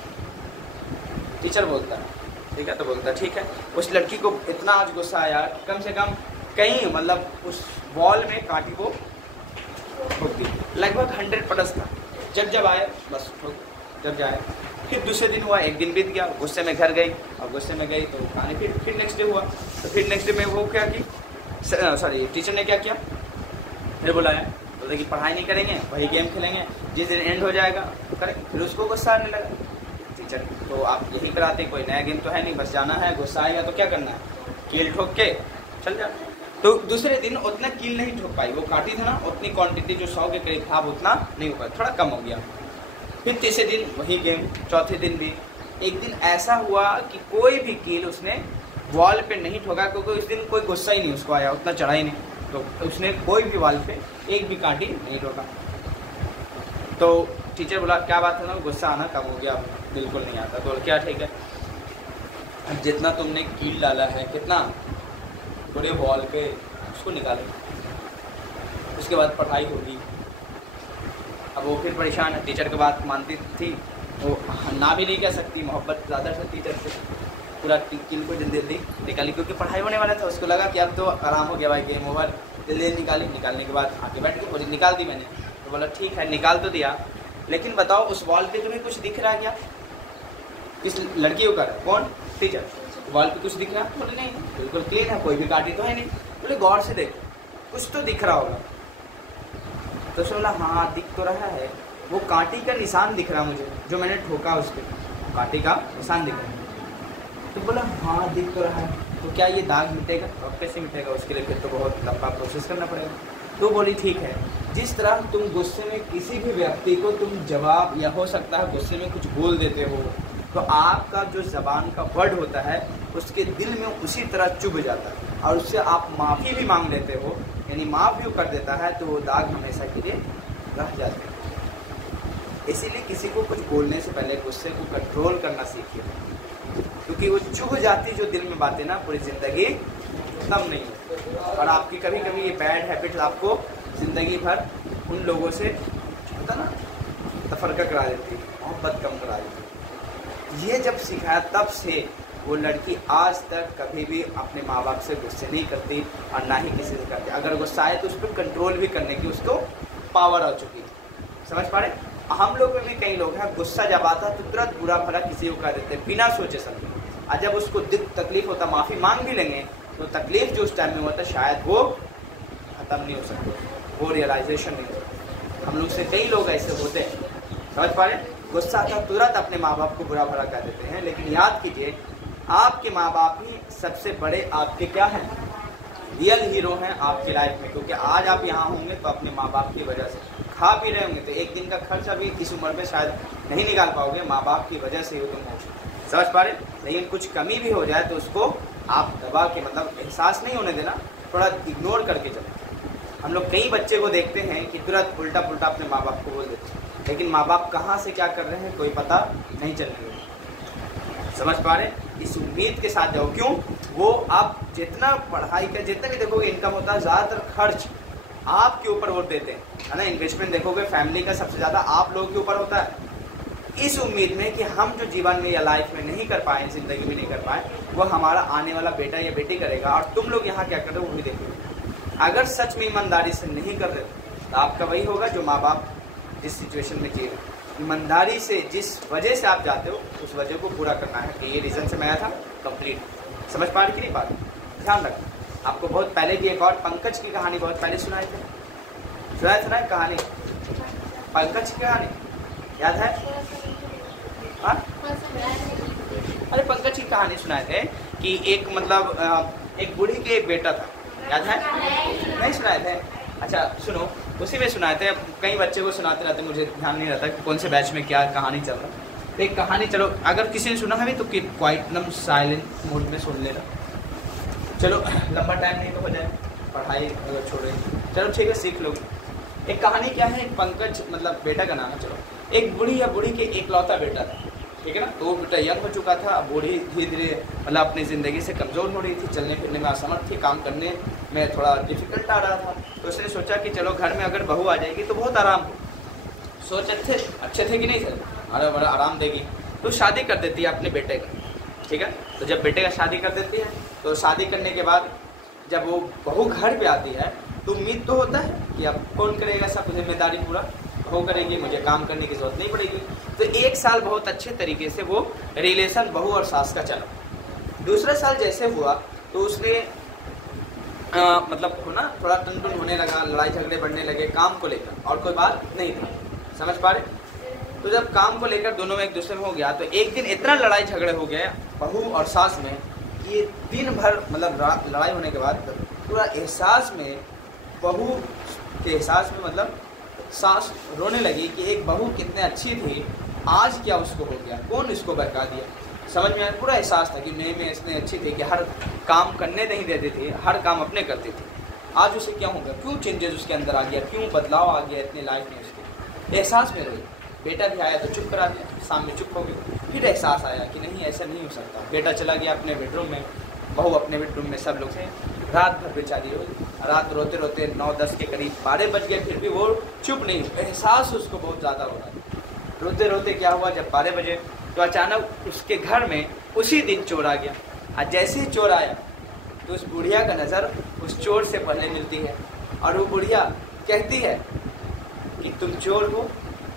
टीचर बोलता है ठीक है, तो बोलता है ठीक है। उस लड़की को इतना आज गुस्सा आया, कम से कम कहीं मतलब उस बॉल में कांटी को ठोक दी, लगभग 100 प्लस था। जब आए बस जब जाए, फिर दूसरे दिन हुआ, एक दिन बीत गया, गुस्से में घर गई, और गुस्से में गई तो कहानी फिर नेक्स्ट डे हुआ। तो फिर नेक्स्ट डे में वो क्या की, सॉरी टीचर ने क्या किया, फिर बुलाया, बोला कि पढ़ाई नहीं करेंगे, वही गेम खेलेंगे, जिस दिन एंड हो जाएगा करेंगे। फिर उसको गुस्सा आने लगा। टीचर तो आप यही कराते, कोई नया गेम तो है नहीं, बस जाना है, गुस्सा आएगा तो क्या करना है, कील ठोक के चल जा। तो दूसरे दिन उतना कील नहीं ठोक पाई, वो काटी था ना, उतनी क्वांटिटी जो 100 के करीब था उतना नहीं हो पाया, थोड़ा कम हो गया। फिर तीसरे दिन वही गेम, चौथे दिन भी। एक दिन ऐसा हुआ कि कोई भी कील उसने वॉल पे नहीं ठोका, क्योंकि उस दिन कोई गुस्सा ही नहीं उसको आया, उतना चढ़ा ही नहीं, तो उसने कोई भी वॉल पे एक भी कांटी नहीं ठोका। तो टीचर बोला क्या बात है ना, गुस्सा आना कम हो गया, बिल्कुल नहीं आता। तो क्या ठीक है, जितना तुमने कील डाला है, कितना पूरे वॉल पे, उसको निकालो, उसके बाद पढ़ाई होगी। अब वो फिर परेशान है, टीचर की बात मानती थी, वो ना भी नहीं कह सकती, मोहब्बत ज़्यादा था टीचर से, पूरा कील को जल्दी निकाली, क्योंकि पढ़ाई होने वाला था। उसको लगा कि अब तो आराम हो गया भाई, गेम ओवर, जल्दी निकाली। निकालने के बाद आके बैठ के निकाल दी मैंने। तो बोला ठीक है, निकाल तो दिया, लेकिन बताओ उस वॉल पे तुम्हें कुछ दिख रहा है क्या, किस लड़की को कर, कौन, टीचर, वॉल पे कुछ दिख रहा है? बोले नहीं, बिल्कुल क्लीन है, कोई भी काटी तो है नहीं। बोले गौर से देखो, कुछ तो दिख रहा होगा। तो बोला हाँ दिख तो रहा है, वो कांटी का निशान दिख रहा मुझे, जो मैंने ठोका उस पर कांटी का निशान दिख रहा है। तो बोला हाँ दिख तो रहा है, तो क्या ये दाग मिटेगा? और कैसे मिटेगा, उसके लिए फिर तो बहुत लंबा प्रोसेस करना पड़ेगा। तो बोली ठीक है, जिस तरह तुम गुस्से में किसी भी व्यक्ति को तुम जवाब, या हो सकता है गुस्से में कुछ बोल देते हो, तो आपका जो ज़बान का वर्ड होता है उसके दिल में उसी तरह चुभ जाता है, और उससे आप माफ़ी भी मांग लेते हो, यानी माफ़ भी कर देता है, तो वो दाग हमेशा के लिए रह जाते हैं। इसीलिए किसी को कुछ बोलने से पहले गुस्से को कंट्रोल करना सीखिए, क्योंकि वो चुभ जाती जो दिल में बातें ना, पूरी ज़िंदगी खत्म नहीं होती, और आपकी कभी कभी ये बैड हैबिट्स आपको ज़िंदगी भर उन लोगों से होता ना तफरका करा देती है, मोहब्बत कम करा देती है। ये जब सिखाया तब से वो लड़की आज तक कभी भी अपने माँ बाप से गुस्से नहीं करती, और ना ही किसी से करती। अगर गुस्सा आए तो उस पर कंट्रोल भी करने की उसको पावर आ चुकी है। समझ पा रहे? हम लोगों में कई लोग हैं, गुस्सा जब आता तो तुरंत बुरा भला किसी को कर देते हैं बिना सोचे समझे, और जब उसको तकलीफ होता, माफ़ी मांग भी लेंगे, तो तकलीफ जो उस टाइम में होता शायद वो ख़त्म नहीं हो सकती, वो रियलाइजेशन नहीं होता। हम लोग से कई लोग ऐसे होते हैं। समझ पा रहे? गुस्सा आता तुरंत अपने माँ बाप को बुरा भला कर देते हैं, लेकिन याद कीजिए आपके माँ बाप ही सबसे बड़े आपके क्या हैं, रियल हीरो हैं आपकी लाइफ में। क्योंकि आज आप यहाँ होंगे तो अपने माँ बाप की वजह से, खा पी रहे होंगे तो एक दिन का खर्चा भी इस उम्र में शायद नहीं निकाल पाओगे, माँ बाप की वजह से ही तुम हो। समझ पा रहे? लेकिन कुछ कमी भी हो जाए तो उसको आप दबा के, मतलब एहसास नहीं होने देना, थोड़ा इग्नोर करके चलें। हम लोग कई बच्चे को देखते हैं कि तुरंत उल्टा पुल्टा अपने माँ बाप को बोल देते हैं, लेकिन माँ बाप कहाँ से क्या कर रहे हैं कोई पता नहीं चलने देगा। समझ पा रहे? इस उम्मीद के साथ जाओ, क्यों, वो आप जितना पढ़ाई का जितना भी देखोगे इनकम होता है, ज़्यादातर खर्च आपके ऊपर वो देते हैं, है ना। इन्वेस्टमेंट देखोगे फैमिली का सबसे ज़्यादा आप लोगों के ऊपर होता है, इस उम्मीद में कि हम जो जीवन में या लाइफ में नहीं कर पाए, ज़िंदगी में नहीं कर पाए, वो हमारा आने वाला बेटा या बेटी करेगा, और तुम लोग यहाँ क्या कर रहे हो वो भी देखोगे। अगर सच में ईमानदारी से नहीं कर रहे तो आपका वही होगा जो माँ बाप जिस सिचुएशन में जी रहे। ईमानदारी से जिस वजह से आप जाते हो उस वजह को पूरा करना है कि ये रीज़न से मैं आया था, कंप्लीट। समझ पा रही कि नहीं पा रही? ध्यान रखना। आपको बहुत पहले की एक और पंकज की कहानी बहुत पहले सुनाई थी, सुनाया था ना कहानी, पंकज की कहानी याद है? हाँ, अरे पंकज की कहानी सुनाए थे कि एक मतलब एक बूढ़ी के एक बेटा था, याद है? नहीं सुनाए थे? अच्छा सुनो, उसी में सुनाए थे। कई बच्चे को सुनाते रहते, मुझे ध्यान नहीं रहता कि कौन से बैच में क्या कहानी चल रहा है। तो एक कहानी, चलो अगर किसी ने सुना है भी तो क्वाइट एकदम साइलेंट मोड में सुन लेना। चलो लंबा टाइम नहीं तो हो जाए, पढ़ाई अगर छोड़े, चलो ठीक है सीख लोगे। एक कहानी क्या है, पंकज मतलब बेटा का नाम है। चलो एक बूढ़ी या बूढ़ी के एकलौता बेटा था, ठीक है ना। तो वो बेटा यंग हो चुका था, बूढ़ी धीरे धीरे मतलब अपनी ज़िंदगी से कमज़ोर हो रही थी, चलने फिरने में असमर्थ थी, काम करने में थोड़ा डिफिकल्ट आ रहा था। तो उसने सोचा कि चलो घर में अगर बहू आ जाएगी तो बहुत आराम हो। सोच अच्छे थे कि नहीं थे, अरे बड़ा आराम देगी। तो शादी कर देती है अपने बेटे का, ठीक है। तो जब बेटे का शादी कर देती है तो शादी करने के बाद जब वो बहू घर पे आती है तो उम्मीद तो होता है कि अब कौन करेगा सब जिम्मेदारी पूरा, बहू करेगी, मुझे काम करने की जरूरत नहीं पड़ेगी। तो एक साल बहुत अच्छे तरीके से वो रिलेशन बहू और सास का चला। दूसरा साल जैसे हुआ तो उसने मतलब हो ना थोड़ा टन होने लगा, लड़ाई झगड़े बढ़ने लगे काम को लेकर, और कोई बात नहीं थी। समझ पा रहे? तो जब काम को लेकर दोनों में एक दूसरे में हो गया तो एक दिन इतना लड़ाई झगड़े हो गया बहू और सास में कि दिन भर मतलब लड़ाई होने के बाद पूरा एहसास में, बहू के एहसास में मतलब सास रोने लगी कि एक बहू कितने अच्छी थी, आज क्या उसको हो गया, कौन इसको बहका दिया। समझ में आया? पूरा एहसास था कि नए में इतनी अच्छी थी कि हर काम करने नहीं देती थी, हर काम अपने करती थी, आज उसे क्या हो गया, क्यों चेंजेस उसके अंदर आ गया, क्यों बदलाव आ गया इतनी लाइफ में उसके। एहसास में रही। बेटा भी आया तो चुप करा दिया, सामने चुप हो गई। फिर एहसास आया कि नहीं ऐसा नहीं हो सकता। बेटा चला गया अपने बेडरूम में, बहू अपने बेडरूम में, सब लोग थे। रात भर बेचारी रोई, रात रोते रोते 9-10 के करीब 12 बज गए, फिर भी वो चुप नहीं हुई। एहसास उसको बहुत ज़्यादा हो रहा था। रोते रोते क्या हुआ, जब 12 बजे तो अचानक उसके घर में उसी दिन चोर आ गया। और जैसे ही चोर आया तो उस बुढ़िया का नज़र उस चोर से पहले मिलती है और वो बुढ़िया कहती है कि तुम चोर हो?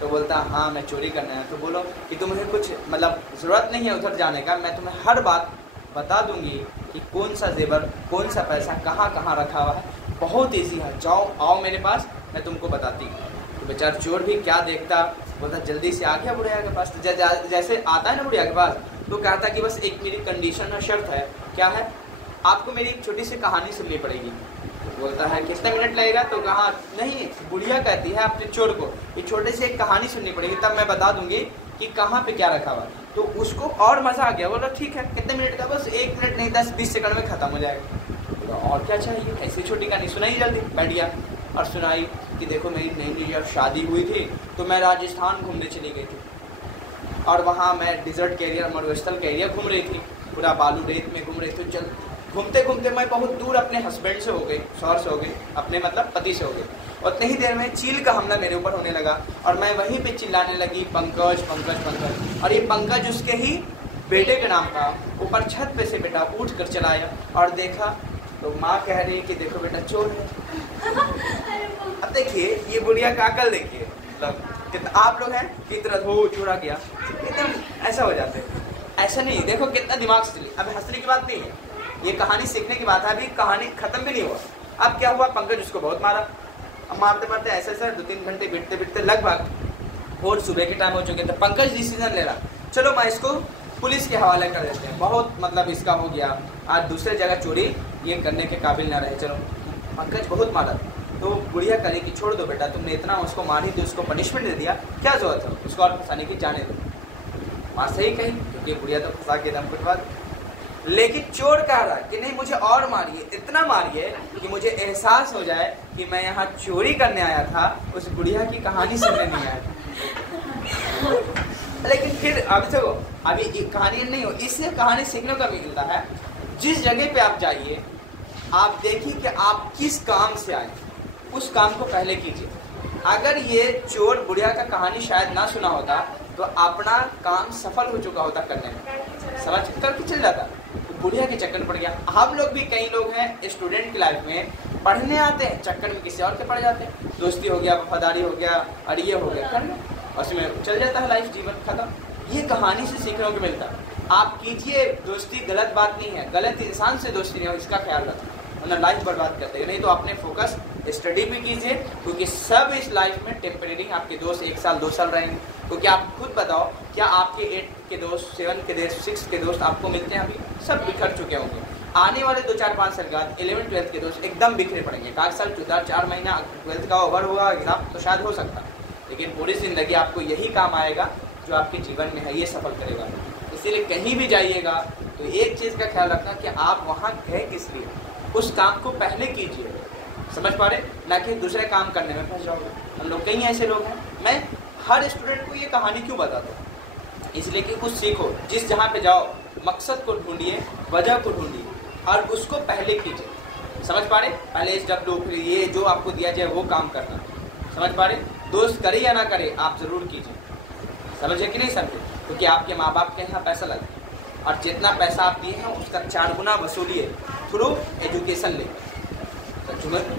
तो बोलता हाँ मैं चोरी करना है। तो बोलो कि तुम्हें कुछ मतलब ज़रूरत नहीं है उधर जाने का, मैं तुम्हें हर बात बता दूंगी कि कौन सा जेवर, कौन सा पैसा कहाँ कहाँ रखा हुआ है, बहुत ईजी है, जाओ आओ मेरे पास, मैं तुमको बताती हूँ। तो बेचारा चोर भी क्या देखता, बोलता जल्दी से आ गया बुढ़िया के पास। तो जैसे आता है ना बुढ़िया के पास तो कहता कि बस एक मेरी कंडीशन और शर्त है। क्या है? आपको मेरी एक छोटी सी कहानी सुननी पड़ेगी। तो बोलता है कितने मिनट लगेगा? तो कहा नहीं, बुढ़िया कहती है अपने चोर को ये छोटे से एक कहानी सुननी पड़ेगी, तब मैं बता दूंगी कि कहाँ पे क्या रखा हुआ। तो उसको और मजा आ गया, बोला ठीक है कितने मिनट का, बस 1 मिनट नहीं 10-20 सेकंड में खत्म हो जाएगा। तो और क्या चाहिए, ऐसी छोटी कहानी सुनाई, जल्दी बैठ गया और सुनाई कि देखो मेरी नई जब शादी हुई थी तो मैं राजस्थान घूमने चली गई थी और वहाँ मैं डिजर्ट के एरिया, मरुस्थल के एरिया घूम रही थी, पूरा बालू रेत में घूम रही थी। चल घूमते घूमते मैं बहुत दूर अपने हस्बैंड से हो गई, शौहर से हो गई, अपने मतलब पति से हो गई। और इतनी ही देर में चील का हमला मेरे ऊपर होने लगा और मैं वहीं पे चिल्लाने लगी पंकज पंकज पंकज। और ये पंकज उसके ही बेटे के नाम था। ऊपर छत पे से बेटा उठ कर चलाया और देखा तो माँ कह रही है कि देखो बेटा चोर है। अब देखिए ये बुढ़िया का अकल देखिए, मतलब आप लोग हैं कि तरह हो चोरा गया एकदम ऐसा हो जाते हैं। ऐसा नहीं, देखो कितना दिमाग से चली। अब हंसने की बात नहीं है, ये कहानी सीखने की बात है। अभी कहानी खत्म भी नहीं हुआ। अब क्या हुआ, पंकज उसको बहुत मारा। अब मारते मारते ऐसे 2-3 घंटे बिटते बिटते लगभग और सुबह के टाइम हो चुके थे। पंकज डिसीजन ले रहा, चलो मैं इसको पुलिस के हवाले कर देते हैं, बहुत मतलब इसका हो गया, आज दूसरे जगह चोरी ये करने के काबिल ना रहे। चलो पंकज बहुत मारा। तो बुढ़िया करे कि छोड़ दो बेटा, तुमने इतना उसको मारी थी, उसको पनिशमेंट दे दिया, क्या जरूरत है उसको और फंसाने की, जाने दो। मार सही कही क्योंकि बुढ़िया तो फंसा के दम कुटवा। लेकिन चोर कह रहा है कि नहीं मुझे और मारिए, इतना मारिए कि मुझे एहसास हो जाए कि मैं यहाँ चोरी करने आया था, उस बुढ़िया की कहानी सुनने नहीं आया था। लेकिन फिर अब देखो अभी कहानी नहीं हो, इससे कहानी सीखने का मिलता है। जिस जगह पे आप जाइए आप देखिए कि आप किस काम से आए, उस काम को पहले कीजिए। अगर ये चोर बुढ़िया का कहानी शायद ना सुना होता तो अपना काम सफल हो चुका होता करने में, समझ करके चल जाता। तो बुढ़िया के चक्कर में पड़ गया। हम लोग भी, कई लोग हैं स्टूडेंट की लाइफ में पढ़ने आते हैं, चक्कर में किसी और के पड़ जाते हैं। दोस्ती हो गया, वफादारी हो गया और ये हो गया, करना और उसमें चल जाता है लाइफ, जीवन खत्म। ये कहानी से सीखने को मिलता है। आप कीजिए दोस्ती, गलत बात नहीं है, गलत इंसान से दोस्ती नहीं हो, इसका ख्याल रखना, वरना लाइफ बर्बाद करते हैं। नहीं तो अपने फोकस स्टडी भी कीजिए, क्योंकि सब इस लाइफ में टेम्परेरी। आपके दोस्त 1 साल 2 साल रहेंगे, क्योंकि आप खुद बताओ क्या आपके 8 के दोस्त, 7 के दोस्त, 6 के दोस्त आपको मिलते हैं? अभी सब बिखर चुके होंगे। आने वाले 2 4 5 साल के बाद 11 12 के दोस्त एकदम बिखरे पड़ेंगे। 1 साल 4 महीना 12th का ओवर हुआ एग्जाम तो शायद हो सकता है, लेकिन पूरी जिंदगी आपको यही काम आएगा जो आपके जीवन में है, ये सफल करेगा। इसीलिए कहीं भी जाइएगा तो एक चीज़ का ख्याल रखना कि आप वहाँ गए किस लिए, उस काम को पहले कीजिए। समझ पा रहे? ना कि दूसरे काम करने में फंस जाओगे। हम लोग कई ऐसे लोग हैं। मैं हर स्टूडेंट को ये कहानी क्यों बताता हूँ? इसलिए कि कुछ सीखो। जिस जहाँ पे जाओ मकसद को ढूंढिए, वजह को ढूंढिए और उसको पहले कीजिए। समझ पा रहे? पहले SW फिर ये जो आपको दिया जाए वो काम करना। समझ पा रहे? दोस्त करे या ना करे आप जरूर कीजिए। समझे कि नहीं समझे? क्योंकि आपके माँ बाप के यहाँ पैसा लगा और जितना पैसा आप दिए हैं उसका 4 गुना वसूलिए थ्रू एजुकेशन ले।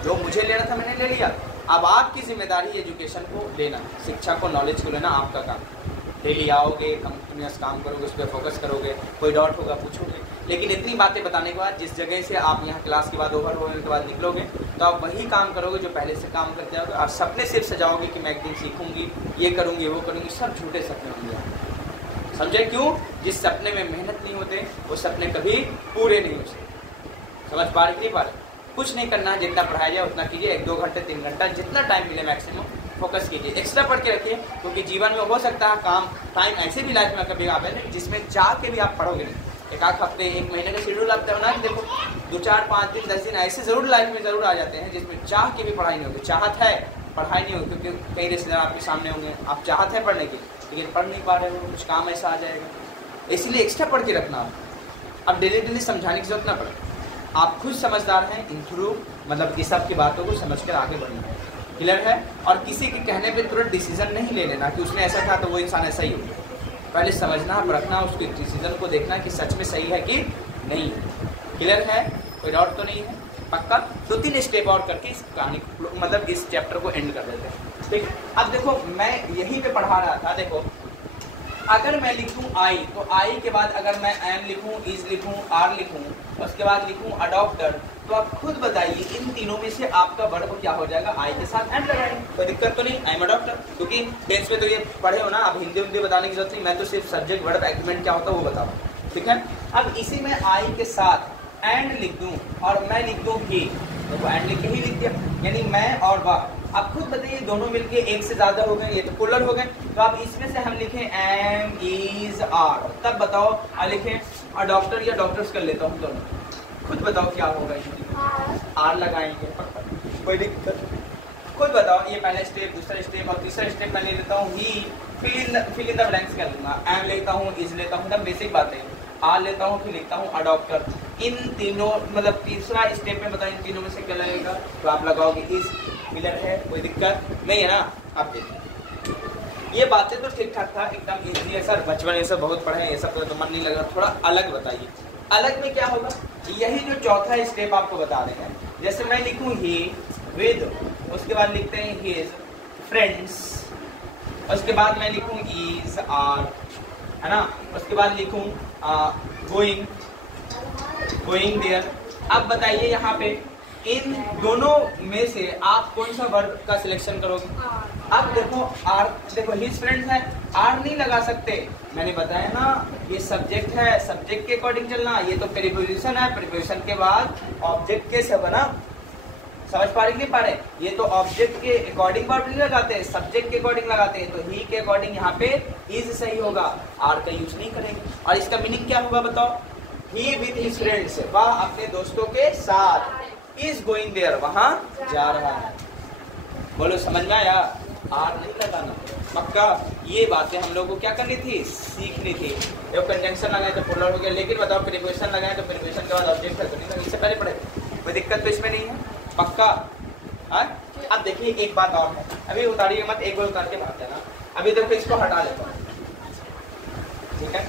जो मुझे लेना था मैंने ले लिया। अब आपकी जिम्मेदारी एजुकेशन को लेना, शिक्षा को, नॉलेज को लेना आपका काम। डेली आओगे, कंटिन्यूस काम करोगे, उस पर फोकस करोगे, कोई डाउट होगा पूछोगे। लेकिन इतनी बातें बताने के बाद जिस जगह से आप यहाँ क्लास के बाद ओवर होने के बाद निकलोगे तो आप वही काम करोगे जो पहले से काम करते आओगे। और सपने सिर्फ सजाओगे कि मैं एक दिन सीखूंगी, ये करूँगी, वो करूँगी। सब झूठे सपने होंगे। समझे क्यों? जिस सपने में मेहनत नहीं होते वो सपने कभी पूरे नहीं हो सकते। समझ पा रहे? नहीं पा रहे? कुछ नहीं करना, जितना पढ़ाया जाए उतना कीजिए। 1 2 घंटे 3 घंटा जितना टाइम मिले मैक्सिमम फोकस कीजिए। एक्स्ट्रा पढ़ के रखिए, क्योंकि जीवन में हो सकता है काम टाइम ऐसे भी लाइफ में कभी आवे जिसमें चाह के भी आप पढ़ोगे नहीं। 1 आध हफ्ते 1 महीने का शेड्यूल आप बना के देखो, 2 4 5 दिन 10 दिन ऐसे जरूर लाइफ में जरूर आ जाते हैं जिसमें चाह के भी पढ़ाई नहीं होगी। चाहत है, पढ़ाई नहीं होगी, क्योंकि कई रिश्तेदार आपके सामने होंगे, आप चाहत है पढ़ने की लेकिन पढ़ नहीं पा रहे हो, कुछ काम ऐसा आ जाएगा। इसलिए एक्स्ट्रा पढ़ के रखना। अब डेली समझाने की जरूरत ना पड़े। आप खुद समझदार हैं, इन थ्रू मतलब इस सब की बातों को समझकर आगे बढ़ना। क्लियर है? और किसी के कहने पे तुरंत डिसीजन नहीं ले लेना कि उसने ऐसा कहा तो वो इंसान ऐसा ही हो। पहले समझना, परखना, उसके डिसीजन को देखना कि सच में सही है कि नहीं। क्लियर है? कोई डाउट तो नहीं है? पक्का? 2-3 स्टेप और करके इस कहानी को मतलब इस चैप्टर को एंड कर देते हैं। ठीक। अब देखो मैं यहीं पे पढ़ा रहा था। देखो अगर मैं लिखूं आई, तो आई के बाद अगर मैं एम लिखूं, इज लिखूं, आर लिखूं, उसके बाद लिखूं अडॉप्टर, तो आप खुद बताइए इन तीनों में से आपका वर्ब क्या हो जाएगा? आई के साथ एंड लगाएंगे, कोई दिक्कत तो नहीं। आई एम अडॉप्टर, क्योंकि टेंस में तो ये पढ़े हो ना, अब हिंदी बताने की जरूरत नहीं। मैं तो सिर्फ सब्जेक्ट वर्ब एग्रीमेंट क्या होता है वो बता रहा हूँ। ठीक है? अब इसी में आई के साथ एंड लिख दूं और मैं लिख दूं ही, देखो एंड लिख के ही लिख दिया, यानी मैं और वह। आप खुद बताइए दोनों मिलके एक से ज्यादा हो गए, ये तो प्लूरल हो गए। तो आप इसमें से हम लिखें एम, इज, आर, तब बताओ लिखें अडॉप्टर या डॉक्टर्स कर लेता हूँ दोनों। खुद बताओ क्या होगा? आर लगाएंगे, कोई दिक्कत? खुद बताओ। ये पहला स्टेप, दूसरा स्टेप और तीसरा स्टेप मैं ले लेता हूँ ही, फिल इन द ब्लैंक्स कर लूंगा। एम लेता हूँ, इज लेता हूँ, तब बेसिक बात है। आर लेता हूँ, फिर लिखता हूँ अडॉप्टर। इन तीनों मतलब तीसरा स्टेप में बताओ इन तीनों में से क्या लगेगा? तो आप लगाओगे इज। क्लियर है? कोई दिक्कत नहीं है ना? आप देखिए ये बातें तो ठीक ठाक था, एकदम इजी है सर, बचपन ये सब बहुत पढ़े, ये सब तो मन नहीं लग रहा। थोड़ा अलग बताइए। अलग में क्या होगा? यही जो चौथा स्टेप आपको बता रहे हैं। जैसे मैं लिखूं ही विद, उसके बाद लिखते हैं हिज फ्रेंड्स, उसके बाद मैं लिखूं इज, आर, है ना? उसके बाद लिखूं गोइंग, गोइंग देयर। अब बताइए यहाँ पे इन दोनों में से आप कौन सा वर्ब का सिलेक्शन करोगे? अब देखो आर, देखो हिज फ्रेंड्स है, आर नहीं लगा सकते। मैंने बताया ना ये सब्जेक्ट है, सब्जेक्ट के अकॉर्डिंग चलना। ये तो प्रीपोजिशन है, प्रीपोजिशन के बाद ऑब्जेक्ट के सब है ना। समझ पा रहे नहीं पा रहे? ये तो ऑब्जेक्ट के अकॉर्डिंग वर्ब नहीं लगाते, सब्जेक्ट के अकॉर्डिंग लगाते हैं। तो ही के अकॉर्डिंग यहाँ पे इज सही होगा, आर का यूज नहीं करेंगे। और इसका मीनिंग क्या होगा बताओ? ही विद हिज फ्रेंड्स, वह अपने दोस्तों के साथ, इज गोइंग देयर, वहां जा रहा है। बोलो समझ में आया? आर नहीं लगाना, पक्का? ये बातें हम लोग को क्या करनी थी? सीखनी थी। जब कंजंक्शन लगाए तो प्लूरल हो गया, लेकिन बताओ प्रीपोजिशन लगाए तो प्रीपोजिशन के बाद ऑब्जेक्ट है, तो नहीं तो इससे पहले पढ़े। कोई दिक्कत तो इसमें नहीं है? पक्का? हाँ? अब देखिए एक बात और है, अभी उतारिए मत, एक बार उतार के भाग देना। अभी देखो इसको हटा लेता हूँ, ठीक है?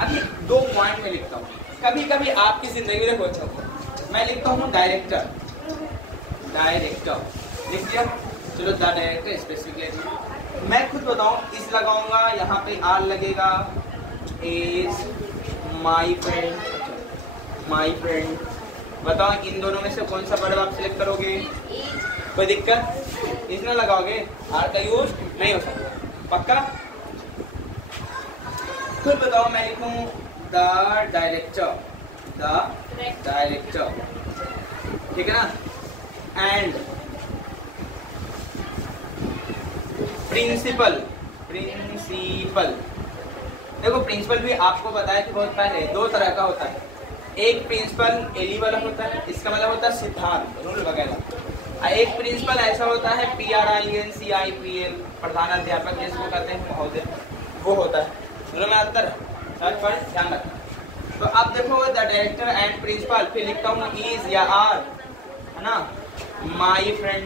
अभी 2 पॉइंट में लिखता हूँ। कभी कभी आपकी जिंदगी में होता है, मैं लिखता हूँ डायरेक्टर, डायरेक्टर लिख दिया। चलो द डायरेक्टर स्पेसिफिक ले दिया। मैं खुद बताऊं, इस लगाऊंगा, यहाँ पे आर लगेगा, इज माई फ्रेंड। बताओ इन दोनों में से कौन सा वर्ब आप सिलेक्ट करोगे? कोई दिक्कत? इस ना लगाओगे, आर का यूज नहीं हो सकता, पक्का? खुद बताओ, मैं लिखूं द डायरेक्टर, ठीक है ना, एंड प्रिंसिपल। देखो प्रिंसिपल भी आपको पता है कि बहुत पहले दो तरह का होता है। एक प्रिंसिपल एली वाला होता है, इसका मतलब होता है सिद्धांत, रूल वगैरह। एक प्रिंसिपल ऐसा होता है PRINCIPL, प्रधानाध्यापक जिसको कहते हैं महोदय, वो होता है। दोनों में अंतर है, ध्यान रखना। तो अब देखो द डायरेक्टर एंड प्रिंसिपल, फिर लिखता हूँ इज या आर, है ना, माई फ्रेंड।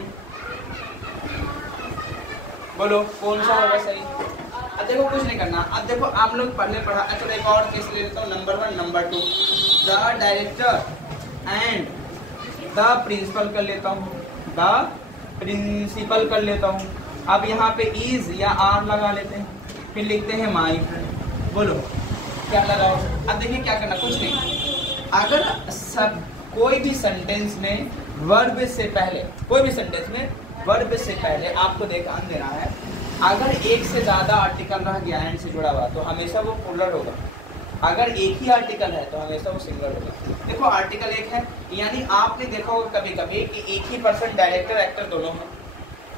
बोलो कौन सा होगा सही? अब देखो कुछ नहीं करना। अब देखो आप लोग पढ़ा। अच्छा एक और केस ले लेता हूँ, number 1 number 2, the director and the principal कर लेता हूँ, अब यहाँ पे इज या आर लगा लेते हैं, फिर लिखते हैं माई फ्रेंड। बोलो क्या लगाओ? अब देखिए क्या करना, कुछ नहीं। अगर सब कोई भी सेंटेंस में वर्ब से पहले, आपको ध्यान देना है, अगर एक से ज्यादा आर्टिकल रह गया एंड से जुड़ा हुआ तो हमेशा वो प्लूरल होगा। अगर एक ही आर्टिकल है तो हमेशा वो सिंगुलर होगा। देखो आर्टिकल एक है, यानी आपने देखा होगा कभी कभी कि एक ही पर्सन डायरेक्टर एक्टर दोनों हैं,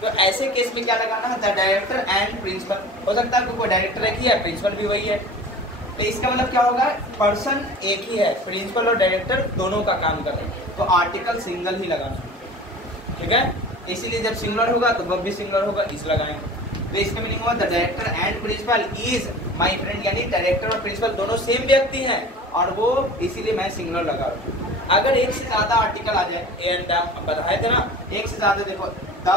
तो ऐसे केस में क्या लगाना है? The director and principal. हो सकता है कोई डायरेक्टर एक ही है, प्रिंसिपल भी वही है, तो इसका मतलब क्या होगा? पर्सन एक ही है, प्रिंसिपल और डायरेक्टर दोनों का काम कर रहे हैं, तो आर्टिकल सिंगल ही लगाना, ठीक है। इसीलिए जब सिंगुलर होगा तो वह भी सिंगुलर होगा, इस लगाएंगे। तो इसका मीनिंग हुआ the director and principal is my friend, यानी डायरेक्टर और प्रिंसिपल दोनों सेम व्यक्ति हैं, और वो इसीलिए मैं सिंगुलर लगा रहा हूँ। अगर एक से ज्यादा आर्टिकल आ जाए, एंड बताए थे ना, एक से ज्यादा, देखो the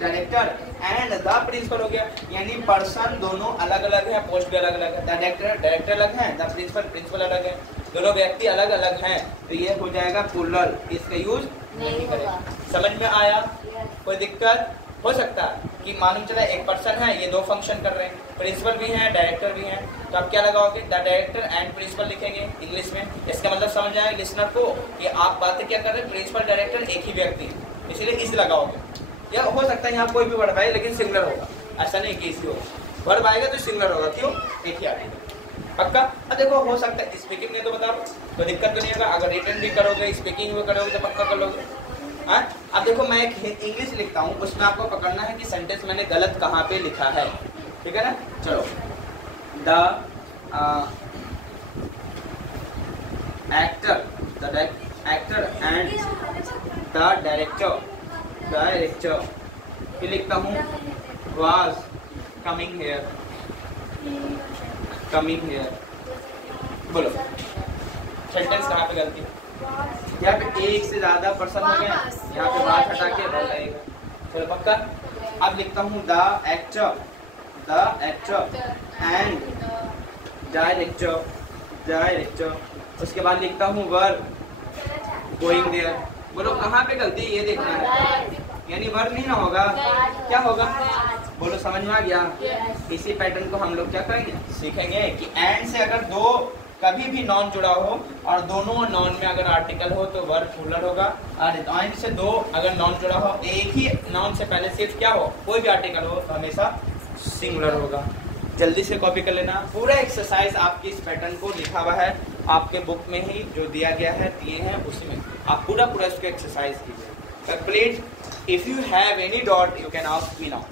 director and the principal हो गया, यानी पर्सन दोनों अलग अलग है, पोस्ट भी अलग अलग है। द डायरेक्टर अलग है, द प्रिंसिपल अलग है, दोनों व्यक्ति अलग अलग हैं, तो ये हो जाएगा प्लूरल, इसका यूज नहीं करेगा। समझ में आया? कोई दिक्कत? हो सकता है कि मालूम चला एक पर्सन है, ये दो फंक्शन कर रहे हैं, प्रिंसिपल भी हैं, डायरेक्टर भी हैं, तो आप क्या लगाओगे? द डायरेक्टर एंड प्रिंसिपल लिखेंगे इंग्लिश में। इसका मतलब समझ आए लिसनर को कि आप बातें क्या कर रहे हैं? प्रिंसिपल डायरेक्टर एक ही व्यक्ति है, इसीलिए इस लगाओगे। या हो सकता है यहाँ कोई भी वर्ब आए लेकिन सिंगुलर होगा, ऐसा नहीं कि इसी होगा, वर्ब आएगा तो सिंगुलर होगा। क्यों? एक ही आएगा, पक्का। अब देखो हो सकता है स्पीकिंग में तो बताओ, कोई दिक्कत तो नहीं होगा। अगर रिटन भी करोगे, स्पीकिंग भी करोगे तो पक्का कर लोगे। अब देखो मैं एक इंग्लिश लिखता हूँ, उसमें आपको पकड़ना है कि सेंटेंस मैंने गलत कहाँ पे लिखा है, ठीक है ना। चलो the actor and the director, फिर लिखता हूँ वाज कमिंग हेयर। बोलो सेंटेंस कहाँ पे गलती? यहाँ पे एक से ज्यादा पर्सन हो गया, यहाँ पे बात हटा के बोल रहेगा। चलो पक्का। अब लिखता हूँ द एक्टर एंड डायरेक्टर, उसके बाद लिखता हूँ वर्ब गोइंग देयर। बोलो कहाँ पे गलती? ये देखना है, यानी वर्ब नहीं ना होगा, क्या होगा? बोलो समझ में आ गया? इसी पैटर्न को हम लोग क्या करेंगे? सीखेंगे कि एंड से अगर दो कभी भी नॉन जुड़ा हो और दोनों नॉन में अगर आर्टिकल हो तो वर्ब प्लूरल होगा, और एंड से दो अगर नॉन जुड़ा हो, एक ही नॉन से पहले सिर्फ क्या हो, कोई भी आर्टिकल हो, तो हमेशा सिंगुलर होगा। जल्दी से कॉपी कर लेना। पूरा एक्सरसाइज आपकी इस पैटर्न को लिखा हुआ है आपके बुक में ही, जो दिया गया है, दिए हैं उसी में आप पूरा इसको एक्सरसाइज कीजिए complete. If you have any doubt you can ask me now.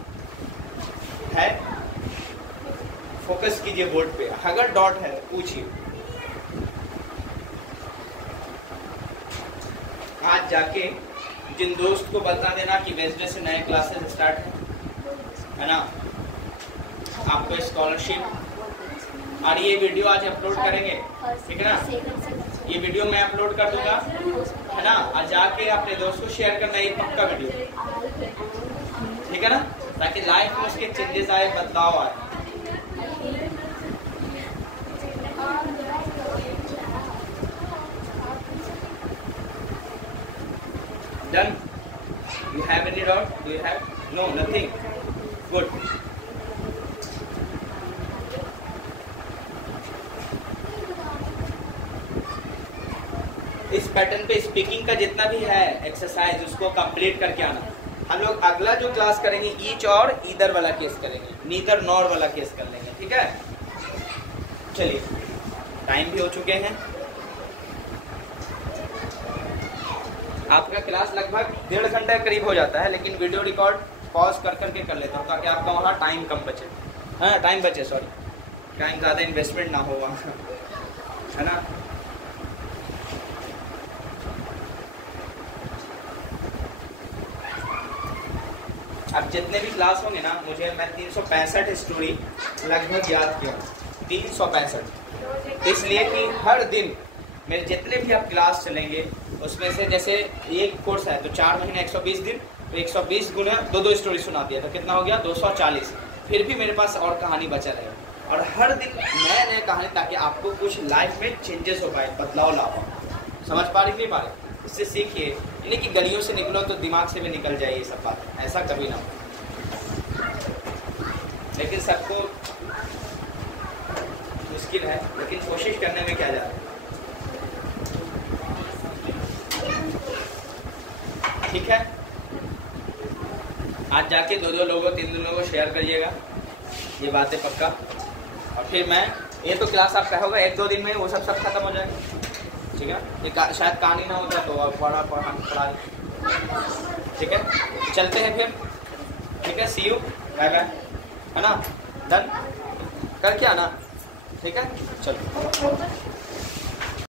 है, फोकस कीजिए बोर्ड पे, अगर डॉट है पूछिए। आज जाके जिन दोस्त को बता देना कि वेडनेसडे से नए क्लासेस स्टार्ट है ना, आपको स्कॉलरशिप। और ये वीडियो आज अपलोड करेंगे, ठीक है ना, ये वीडियो मैं अपलोड कर दूंगा, है ना, और जाके अपने दोस्त को शेयर करना, ये पक्का वीडियो, ठीक है ना, ताकि लाइफ में उसके चेंजेस आए, बदलाव आए। Done. Have any doubt? Do you have? No, nothing. Good. इस पैटर्न पे स्पीकिंग का जितना भी है एक्सरसाइज उसको कंप्लीट करके आना। हम लोग अगला जो क्लास करेंगे ईच और ईदर वाला केस करेंगे, नीदर नॉर वाला केस कर लेंगे, ठीक है। चलिए, टाइम भी हो चुके हैं। आपका क्लास लगभग 1.5 घंटे के करीब हो जाता है, लेकिन वीडियो रिकॉर्ड पॉज कर करके कर लेता हूँ ताकि आपका वहाँ टाइम कम बचे। हाँ, टाइम बचे, सॉरी, टाइम ज़्यादा इन्वेस्टमेंट ना हो वहाँ, है ना। अब जितने भी क्लास होंगे ना, मुझे मैं 365 स्टोरी लगभग याद किया, 365, इसलिए कि हर दिन मेरे जितने भी आप क्लास चलेंगे उसमें से जैसे एक कोर्स है तो 4 महीने 120 दिन, तो 120 गुना 2 स्टोरी सुना दिया तो कितना हो गया 240। फिर भी मेरे पास और कहानी बचा रहे, और हर दिन नया नया कहानी, ताकि आपको कुछ लाइफ में चेंजेस हो पाए, बदलाव ला पाओ। समझ पा रहे नहीं पा रहे? इससे सीखिए, यानी कि गलियों से निकलो तो दिमाग से भी निकल जाए ये सब बात, ऐसा कभी ना हो। लेकिन सबको मुश्किल है, लेकिन कोशिश करने में क्या जा रहा है। ठीक है, आज जाके 2 लोगों 3 लोगों को शेयर करिएगा ये बातें पक्का। और फिर मैं ये तो क्लास आपका होगा 1-2 दिन में वो सब खत्म हो जाएगा, ठीक है। ये शायद कहानी ना होता तो पढ़ा, ठीक है। चलते हैं फिर, ठीक है। सी यू, बाय बाय, है ना, डन करके आना, ठीक है। चलो।